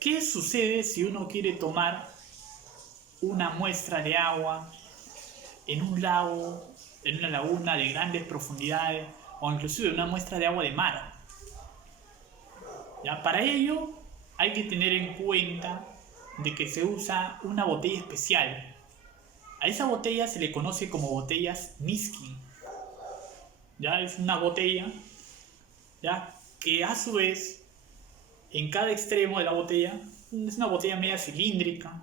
¿Qué sucede si uno quiere tomar una muestra de agua en un lago, en una laguna de grandes profundidades, o inclusive una muestra de agua de mar? ¿Ya? Para ello hay que tener en cuenta de que se usa una botella especial. A esa botella se le conoce como botellas Niskin. ¿Ya? Es una botella, ¿ya?, que a su vez en cada extremo de la botella es una botella media cilíndrica,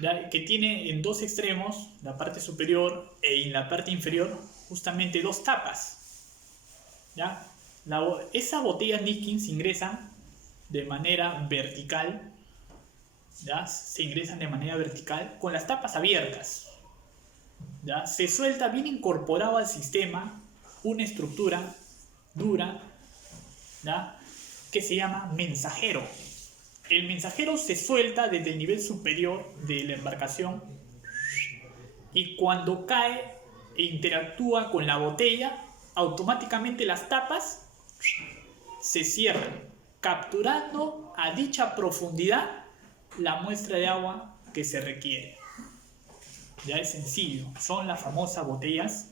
¿ya?, que tiene en dos extremos, la parte superior y en la parte inferior, justamente dos tapas. ¿Ya? Esa botella Niskin se ingresa de manera vertical, ¿ya? Se ingresan de manera vertical con las tapas abiertas. ¿Ya? Se suelta bien incorporado al sistema una estructura dura, ¿ya?, que se llama mensajero. El mensajero se suelta desde el nivel superior de la embarcación y cuando cae e interactúa con la botella, automáticamente las tapas se cierran, capturando a dicha profundidad la muestra de agua que se requiere. Ya es sencillo, son las famosas botellas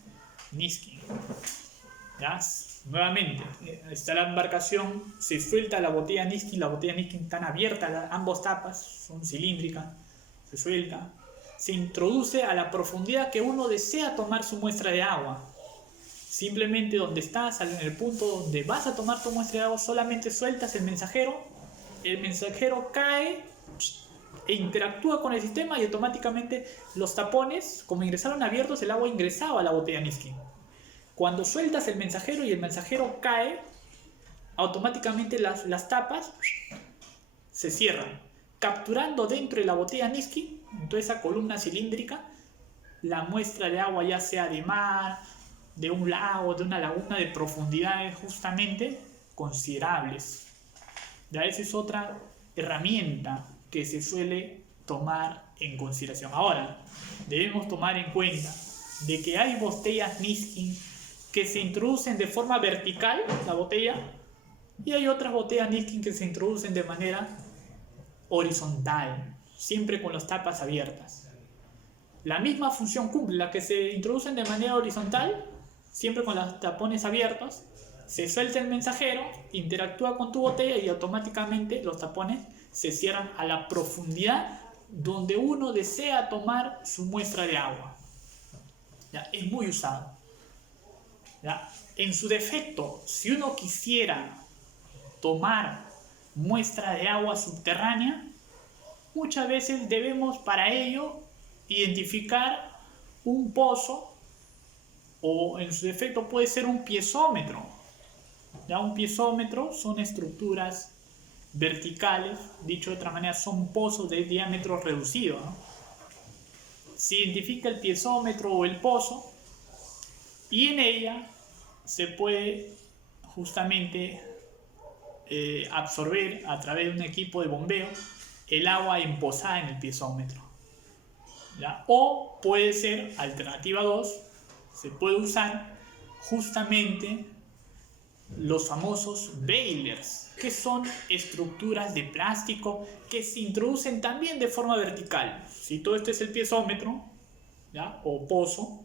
Niskin. ¿Ya? Nuevamente, está la embarcación, se suelta la botella Niskin están abiertas, ambas tapas son cilíndricas, se suelta, se introduce a la profundidad que uno desea tomar su muestra de agua. Simplemente donde estás, en el punto donde vas a tomar tu muestra de agua, solamente sueltas el mensajero cae e interactúa con el sistema y automáticamente los tapones, como ingresaron abiertos, el agua ingresaba a la botella Niskin. Cuando sueltas el mensajero y el mensajero cae, automáticamente las tapas se cierran, capturando dentro de la botella Niskin, en toda esa columna cilíndrica, la muestra de agua, ya sea de mar, de un lago, de una laguna, de profundidades justamente considerables. Ya esa es otra herramienta que se suele tomar en consideración. Ahora, debemos tomar en cuenta de que hay botellas Niskin que se introducen de forma vertical, la botella, y hay otras botellas Niskin que se introducen de manera horizontal, siempre con las tapas abiertas. La misma función cumple, la que se introducen de manera horizontal, siempre con los tapones abiertos, se suelta el mensajero, interactúa con tu botella y automáticamente los tapones se cierran a la profundidad donde uno desea tomar su muestra de agua. ¿Ya? Es muy usado. ¿Ya? En su defecto, si uno quisiera tomar muestra de agua subterránea, muchas veces debemos para ello identificar un pozo, o en su defecto puede ser un piezómetro. ¿Ya? Un piezómetro son estructuras verticales, dicho de otra manera, son pozos de diámetro reducido, ¿no? Se identifica el piezómetro o el pozo y en ella se puede justamente absorber a través de un equipo de bombeo el agua empozada en el piezómetro. ¿Ya? O puede ser, alternativa 2, se puede usar justamente los famosos bailers, que son estructuras de plástico que se introducen también de forma vertical. Si todo esto es el piezómetro, ¿ya?, o pozo,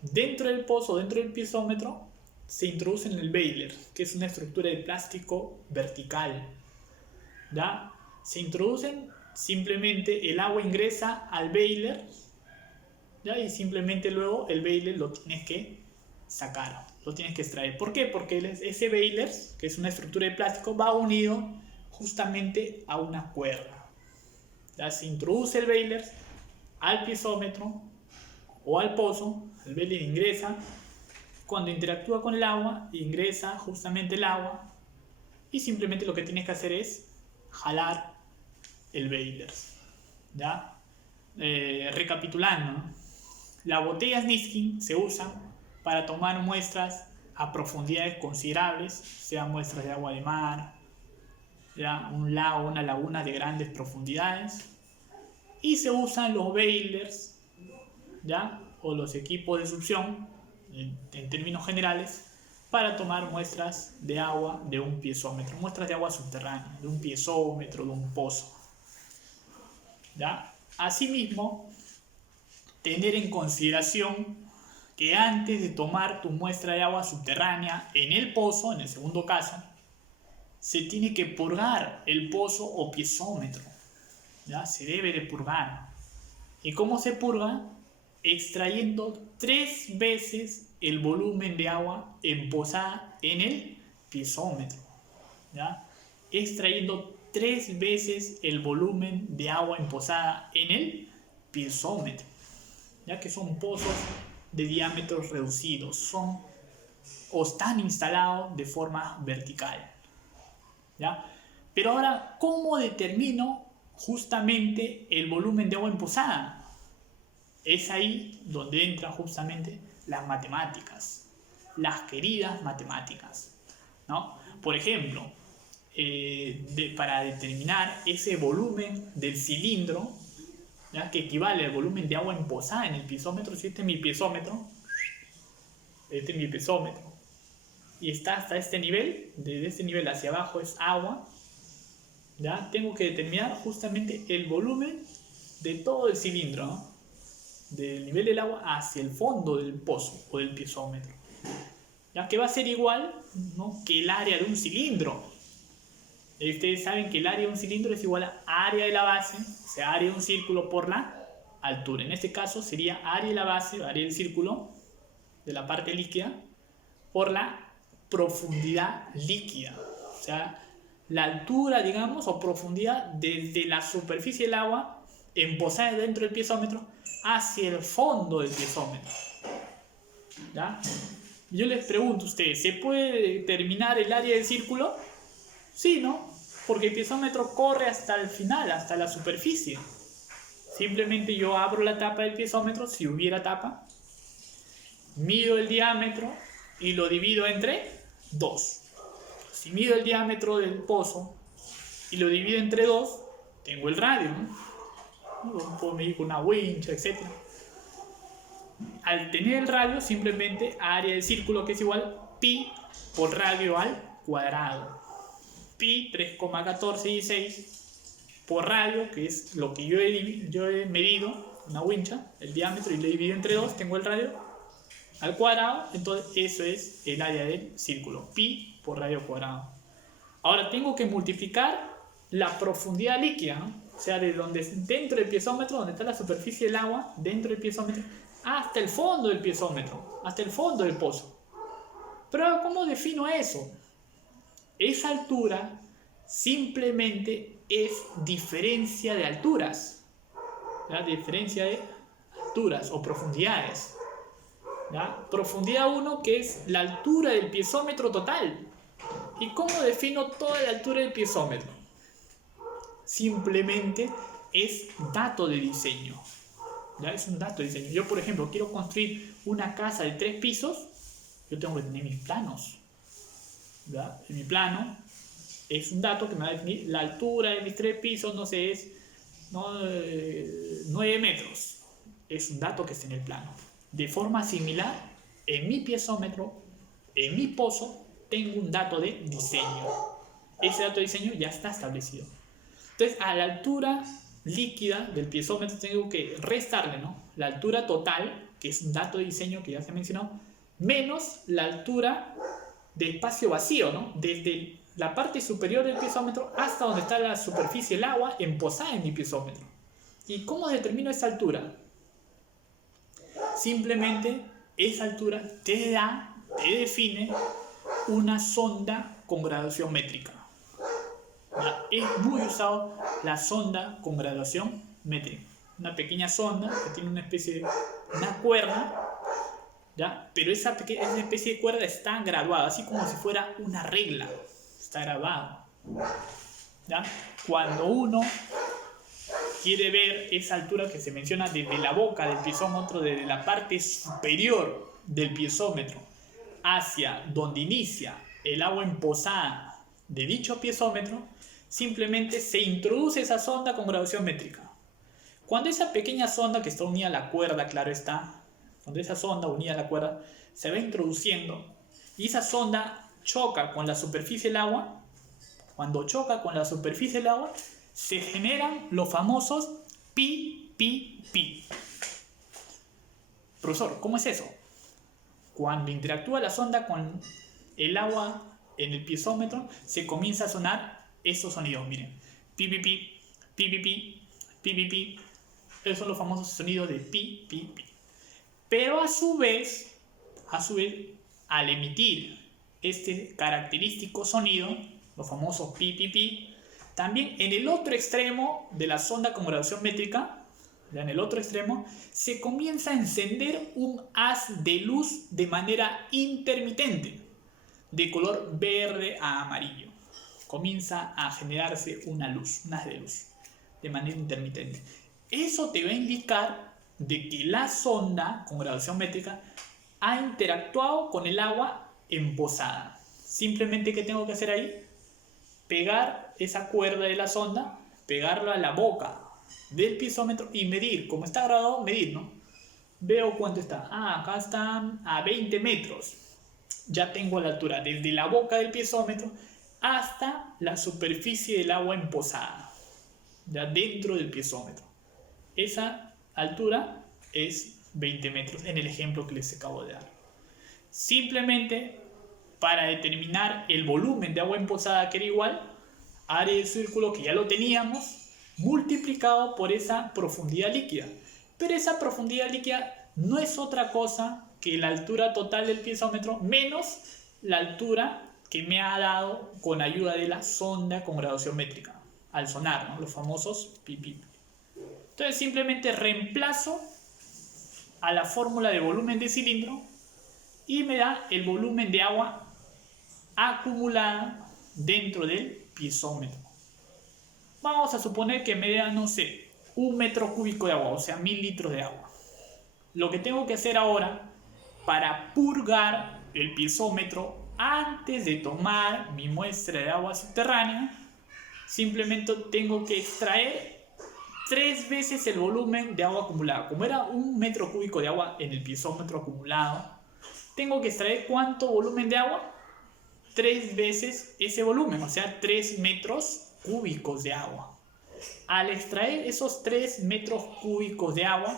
dentro del pozo, dentro del piezómetro, se introduce en el baler, que es una estructura de plástico vertical. ¿Ya? Se introducen, simplemente el agua ingresa al baler, ¿ya? Y simplemente luego el baler lo tienes que sacar, lo tienes que extraer. ¿Por qué? Porque ese baler, que es una estructura de plástico, va unido justamente a una cuerda. ¿Ya? Se introduce el baler al piezómetro o al pozo, el baler ingresa, cuando interactúa con el agua, ingresa justamente el agua y simplemente lo que tienes que hacer es jalar el baler. ¿Ya? Recapitulando, ¿no? Las botellas Niskin se usan para tomar muestras a profundidades considerables, sean muestras de agua de mar, ¿ya? Un lago, una laguna de grandes profundidades, y se usan los balers, ¿ya? O los equipos de succión, en términos generales, para tomar muestras de agua de un piezómetro, muestras de agua subterránea, de un piezómetro, de un pozo. ¿Ya? Asimismo, tener en consideración que antes de tomar tu muestra de agua subterránea en el pozo, en el segundo caso, se tiene que purgar el pozo o piezómetro. ¿Ya? Se debe de purgar. ¿Y cómo se purga? Extrayendo 3 veces el volumen de agua empozada en el piezómetro. ¿Ya? Extrayendo 3 veces el volumen de agua empozada en el piezómetro, ya que son pozos de diámetros reducidos, o están instalados de forma vertical. ¿Ya? Pero ahora, ¿cómo determino justamente el volumen de agua empozada? Es ahí donde entran justamente las matemáticas, las queridas matemáticas, ¿no? Por ejemplo, para determinar ese volumen del cilindro, ¿ya? Que equivale al volumen de agua empozada en el piezómetro, si este es mi piezómetro, y está hasta este nivel, desde este nivel hacia abajo es agua, ¿ya? Tengo que determinar justamente el volumen de todo el cilindro, ¿no? Del nivel del agua hacia el fondo del pozo o del piezómetro, ya que va a ser igual, ¿no?, que el área de un cilindro. Ustedes saben que el área de un cilindro es igual a área de la base, o sea, área de un círculo por la altura. En este caso sería área de la base, área del círculo, de la parte líquida, por la profundidad líquida. O sea, la altura, digamos, o profundidad desde la superficie del agua empozada dentro del piezómetro hacia el fondo del piezómetro. ¿Ya? Yo les pregunto a ustedes, ¿se puede determinar el área del círculo? Sí, ¿no? Porque el piezómetro corre hasta el final, hasta la superficie. Simplemente yo abro la tapa del piezómetro, si hubiera tapa, mido el diámetro y lo divido entre 2. Si mido el diámetro del pozo y lo divido entre 2, tengo el radio, ¿no? Puedo medir con una wincha, etc. Al tener el radio, simplemente área del círculo, que es igual pi por radio al cuadrado. Pi 3,1416 por radio, que es lo que yo he medido, una wincha, el diámetro, y lo divido entre 2, tengo el radio al cuadrado. Entonces eso es el área del círculo, pi por radio cuadrado. Ahora tengo que multiplicar la profundidad líquida, ¿no? O sea, de donde, dentro del piezómetro, donde está la superficie del agua, dentro del piezómetro, hasta el fondo del piezómetro, hasta el fondo del pozo. Pero ¿cómo defino eso? Esa altura simplemente es diferencia de alturas, ¿ya? Diferencia de alturas o profundidades, ¿ya? Profundidad 1, que es la altura del piezómetro total. ¿Y cómo defino toda la altura del piezómetro? Simplemente es dato de diseño, ¿ya? Es un dato de diseño. Yo, por ejemplo, quiero construir una casa de 3 pisos, yo tengo que tener mis planos, ¿ya? En mi plano es un dato que me va a definir la altura de mis 3 pisos, no sé, es 9 metros. Es un dato que está en el plano. De forma similar, en mi piezómetro, en mi pozo, tengo un dato de diseño. Ese dato de diseño ya está establecido. Entonces, a la altura líquida del piezómetro tengo que restarle, ¿no?, la altura total, que es un dato de diseño que ya se mencionó, menos la altura de espacio vacío, ¿no? Desde la parte superior del piezómetro hasta donde está la superficie del agua emposada en mi piezómetro. ¿Y cómo determino esa altura? Simplemente esa altura te define una sonda con graduación métrica. ¿Ya? Es muy usado la sonda con graduación métrica. Una pequeña sonda que tiene una cuerda, ¿ya? Pero esa especie de cuerda está graduada, así como si fuera una regla. Está grabado, ¿ya? Cuando uno quiere ver esa altura que se menciona desde la boca del piezómetro, desde la parte superior del piezómetro hacia donde inicia el agua emposada de dicho piezómetro, simplemente se introduce esa sonda con graduación métrica. Cuando esa pequeña sonda que está unida a la cuerda, claro está, cuando esa sonda unida a la cuerda se va introduciendo y esa sonda choca con la superficie del agua, cuando choca con la superficie del agua, se generan los famosos pi, pi, pi. Profesor, ¿cómo es eso? Cuando interactúa la sonda con el agua en el piezómetro, se comienza a sonar esos sonidos, miren. Pi, pi, pi, pi, pi, pi, pi, pi, pi. Esos son los famosos sonidos de pi, pi, pi. Pero a su vez, al emitir este característico sonido, los famosos pi, pi, pi, también en el otro extremo de la sonda con graduación métrica, ya en el otro extremo, se comienza a encender un haz de luz de manera intermitente, de color verde a amarillo. Comienza a generarse un haz de luz, de manera intermitente. Eso te va a indicar de que la sonda con graduación métrica ha interactuado con el agua emposada. Simplemente, ¿qué tengo que hacer ahí? Pegar esa cuerda de la sonda, pegarla a la boca del piezómetro y medir. Como está grabado, medir, ¿no? Veo cuánto está. Acá están a 20 metros. Ya tengo la altura desde la boca del piezómetro hasta la superficie del agua emposada, ya dentro del piezómetro. Esa altura es 20 metros en el ejemplo que les acabo de dar. Simplemente, para determinar el volumen de agua emposada, que era igual, área del círculo, que ya lo teníamos, multiplicado por esa profundidad líquida. Pero esa profundidad líquida no es otra cosa que la altura total del piezómetro menos la altura que me ha dado con ayuda de la sonda con graduación métrica al sonar, ¿no? Los famosos pi, pi, pi. Entonces simplemente reemplazo a la fórmula de volumen de cilindro y me da el volumen de agua acumulada dentro del piezómetro. Vamos a suponer que me da, no sé, 1 metro cúbico de agua, o sea, 1000 litros de agua. Lo que tengo que hacer ahora para purgar el piezómetro antes de tomar mi muestra de agua subterránea, simplemente tengo que extraer 3 veces el volumen de agua acumulado. Como era 1 metro cúbico de agua en el piezómetro acumulado, tengo que extraer ¿cuánto volumen de agua? 3 veces ese volumen, o sea, 3 metros cúbicos de agua. Al extraer esos 3 metros cúbicos de agua,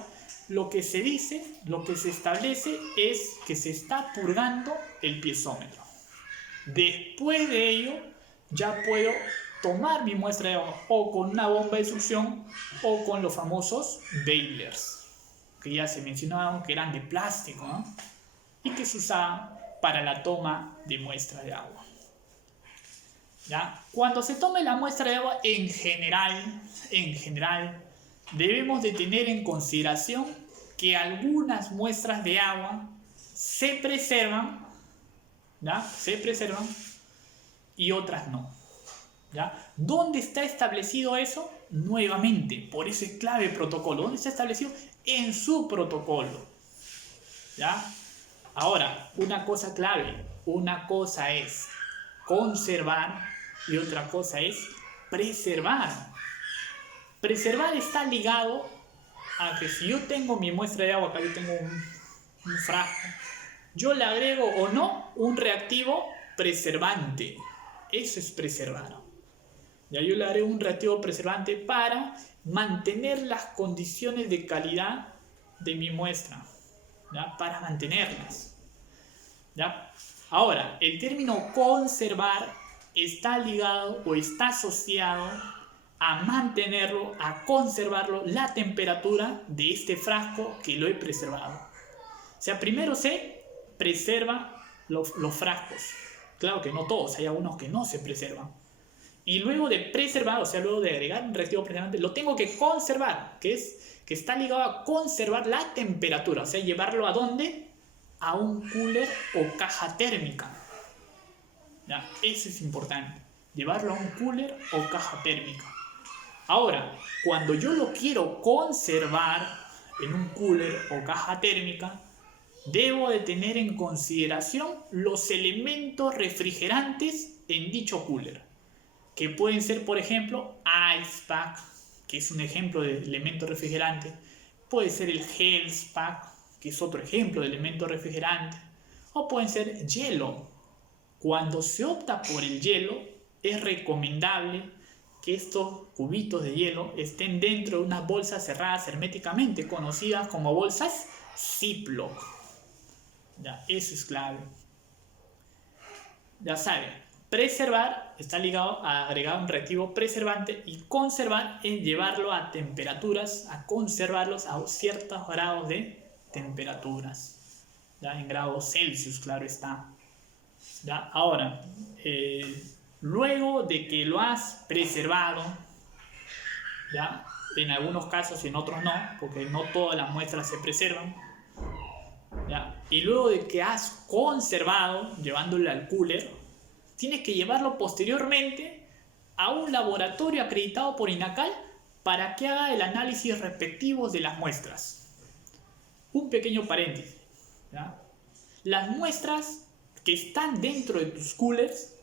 lo que se establece es que se está purgando el piezómetro. Después de ello, ya puedo tomar mi muestra de agua o con una bomba de succión o con los famosos Bailers, que ya se mencionaban que eran de plástico, ¿no? Y que se usaban para la toma de muestra de agua. ¿Ya? Cuando se tome la muestra de agua, en general, debemos de tener en consideración que algunas muestras de agua se preservan, ¿ya? Se preservan y otras no, ¿ya? ¿Dónde está establecido eso? Nuevamente, por eso es clave el protocolo. ¿Dónde está establecido? En su protocolo, ¿ya? Ahora, una cosa clave, una cosa es conservar y otra cosa es preservar. Preservar está ligado a que si yo tengo mi muestra de agua, acá yo tengo un frasco, yo le agrego o no un reactivo preservante. Eso es preservar. Ya yo le agrego un reactivo preservante para mantener las condiciones de calidad de mi muestra, ¿ya? Para mantenerlas. ¿Ya? Ahora, el término conservar está ligado o está asociado a mantenerlo, a conservarlo, la temperatura de este frasco que lo he preservado. O sea, primero se preserva los frascos. Claro que no todos, hay algunos que no se preservan. Y luego de preservar, o sea, luego de agregar un reactivo preservante, lo tengo que conservar, que está ligado a conservar la temperatura. O sea, llevarlo ¿a dónde? A un cooler o caja térmica. ¿Ya? Eso es importante. Llevarlo a un cooler o caja térmica. Ahora, cuando yo lo quiero conservar en un cooler o caja térmica, debo de tener en consideración los elementos refrigerantes en dicho cooler, que pueden ser, por ejemplo, Ice Pack, que es un ejemplo de elemento refrigerante. Puede ser el Health Pack, que es otro ejemplo de elemento refrigerante. O pueden ser hielo. Cuando se opta por el hielo, es recomendable que estos cubitos de hielo estén dentro de unas bolsas cerradas herméticamente, conocidas como bolsas Ziploc. Ya, eso es clave. Ya saben, preservar está ligado a agregar un reactivo preservante, y conservar es llevarlo a temperaturas, a conservarlos a ciertos grados de temperaturas. Ya, en grados Celsius, claro está. ¿Ya? Ahora, luego de que lo has preservado, ¿ya? En algunos casos y en otros no, porque no todas las muestras se preservan, ¿ya? Y luego de que has conservado, llevándolo al cooler, tienes que llevarlo posteriormente a un laboratorio acreditado por INACAL para que haga el análisis respectivo de las muestras. Un pequeño paréntesis, ¿ya? Las muestras que están dentro de tus coolers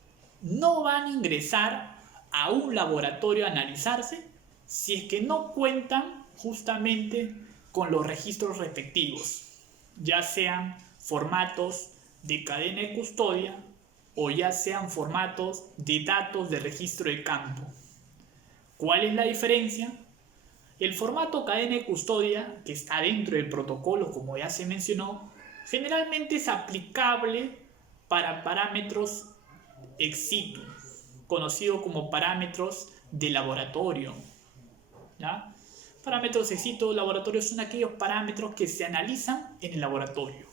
no van a ingresar a un laboratorio a analizarse si es que no cuentan justamente con los registros respectivos, ya sean formatos de cadena de custodia o ya sean formatos de datos de registro de campo. ¿Cuál es la diferencia? El formato cadena de custodia, que está dentro del protocolo, como ya se mencionó, generalmente es aplicable para parámetros ex situ, conocidos como parámetros de laboratorio. ¿Ya? Parámetros ex situ de laboratorio son aquellos parámetros que se analizan en el laboratorio.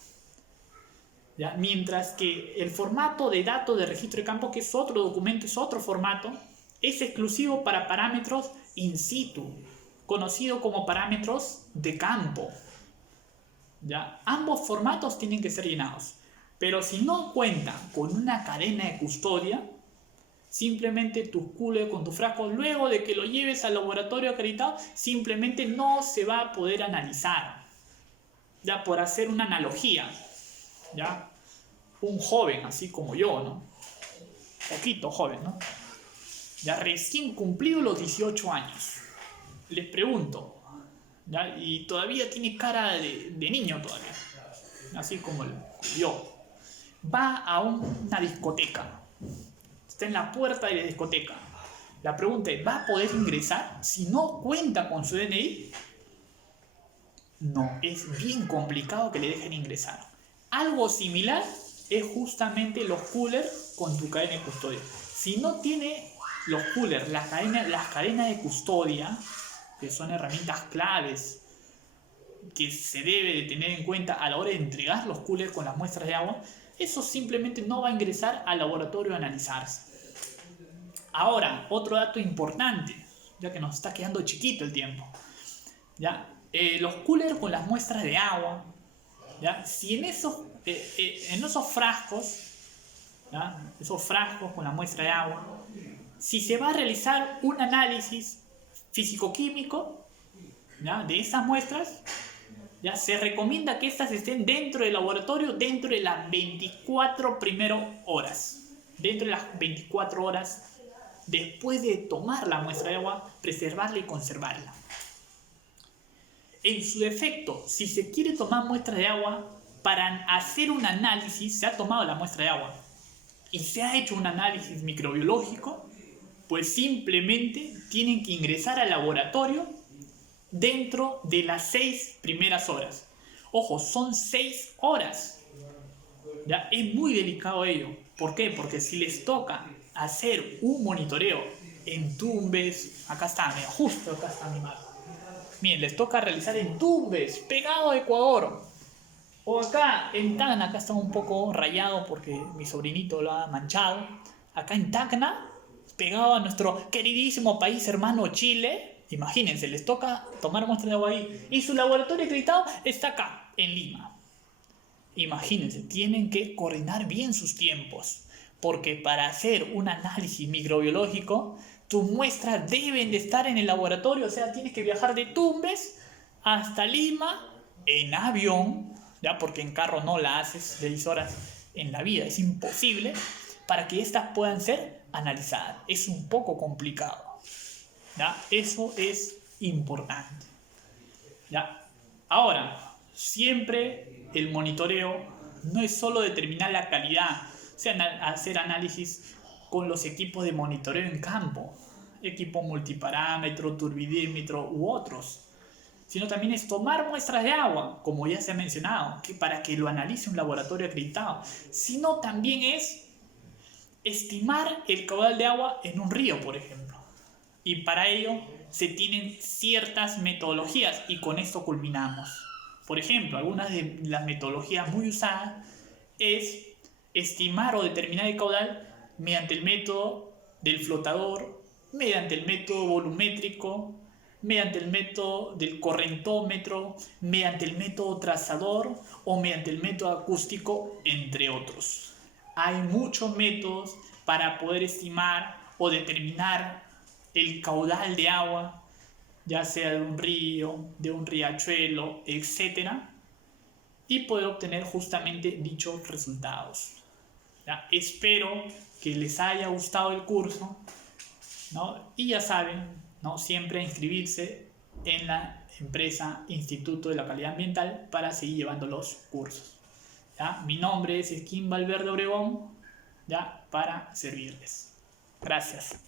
¿Ya? Mientras que el formato de datos de registro de campo, que es otro documento, es otro formato, es exclusivo para parámetros in situ, conocido como parámetros de campo. ¿Ya? Ambos formatos tienen que ser llenados. Pero si no cuentan con una cadena de custodia, simplemente tu cooler con tu frasco, luego de que lo lleves al laboratorio acreditado, simplemente no se va a poder analizar. Ya, por hacer una analogía, ¿ya? Un joven, así como yo, ¿no? Poquito joven, ¿no? Ya recién cumplido los 18 años. Les pregunto, ¿ya? Y todavía tiene cara de niño todavía, así como yo. Va a una discoteca, está en la puerta de la discoteca. La pregunta es, ¿va a poder ingresar si no cuenta con su DNI? No, es bien complicado que le dejen ingresar. Algo similar es justamente los coolers con tu cadena de custodia. Si no tiene los coolers, las cadenas de custodia, que son herramientas claves que se debe de tener en cuenta a la hora de entregar los coolers con las muestras de agua, eso simplemente no va a ingresar al laboratorio a analizarse. Ahora, otro dato importante, ya que nos está quedando chiquito el tiempo. ¿Ya? Los coolers con las muestras de agua, ¿ya? Si en esos frascos, ¿ya? Esos frascos con la muestra de agua, si se va a realizar un análisis físico-químico, ¿ya? De esas muestras, ¿ya? Se recomienda que estas estén dentro del laboratorio dentro de las 24 primeras horas. Dentro de las 24 horas después de tomar la muestra de agua, preservarla y conservarla. En su defecto, si se quiere tomar muestras de agua para hacer un análisis, se ha tomado la muestra de agua y se ha hecho un análisis microbiológico, pues simplemente tienen que ingresar al laboratorio dentro de las 6 primeras horas. Ojo, son 6 horas. ¿Ya? Es muy delicado ello. ¿Por qué? Porque si les toca hacer un monitoreo en Tumbes, acá está, mira, justo acá está mi mapa. Miren, les toca realizar en Tumbes, pegado a Ecuador. O acá en Tacna, acá está un poco rayado porque mi sobrinito lo ha manchado. Acá en Tacna, pegado a nuestro queridísimo país hermano Chile. Imagínense, les toca tomar muestras de agua ahí. Y su laboratorio acreditado está acá, en Lima. Imagínense, tienen que coordinar bien sus tiempos. Porque para hacer un análisis microbiológico, tus muestras deben de estar en el laboratorio. O sea, tienes que viajar de Tumbes hasta Lima en avión, ¿ya? Porque en carro no la haces 6 horas en la vida, es imposible, para que estas puedan ser analizadas. Es un poco complicado, ¿ya? Eso es importante, ¿ya? Ahora, siempre el monitoreo no es solo determinar la calidad, o sea, hacer análisis con los equipos de monitoreo en campo, equipo multiparámetro, turbidímetro u otros, sino también es tomar muestras de agua, como ya se ha mencionado, que para que lo analice un laboratorio acreditado, sino también es estimar el caudal de agua en un río, por ejemplo. Y para ello se tienen ciertas metodologías y con esto culminamos. Por ejemplo, algunas de las metodologías muy usadas es estimar o determinar el caudal mediante el método del flotador, mediante el método volumétrico, mediante el método del correntómetro, mediante el método trazador o mediante el método acústico, entre otros. Hay muchos métodos para poder estimar o determinar el caudal de agua, ya sea de un río, de un riachuelo, etc. Y poder obtener justamente dichos resultados. ¿Ya? Espero que les haya gustado el curso, ¿no? Y ya saben, ¿no? Siempre inscribirse en la empresa Instituto de la Calidad Ambiental para seguir llevando los cursos. ¿Ya? Mi nombre es Esquín Valverde Obregón, ¿ya? Para servirles. Gracias.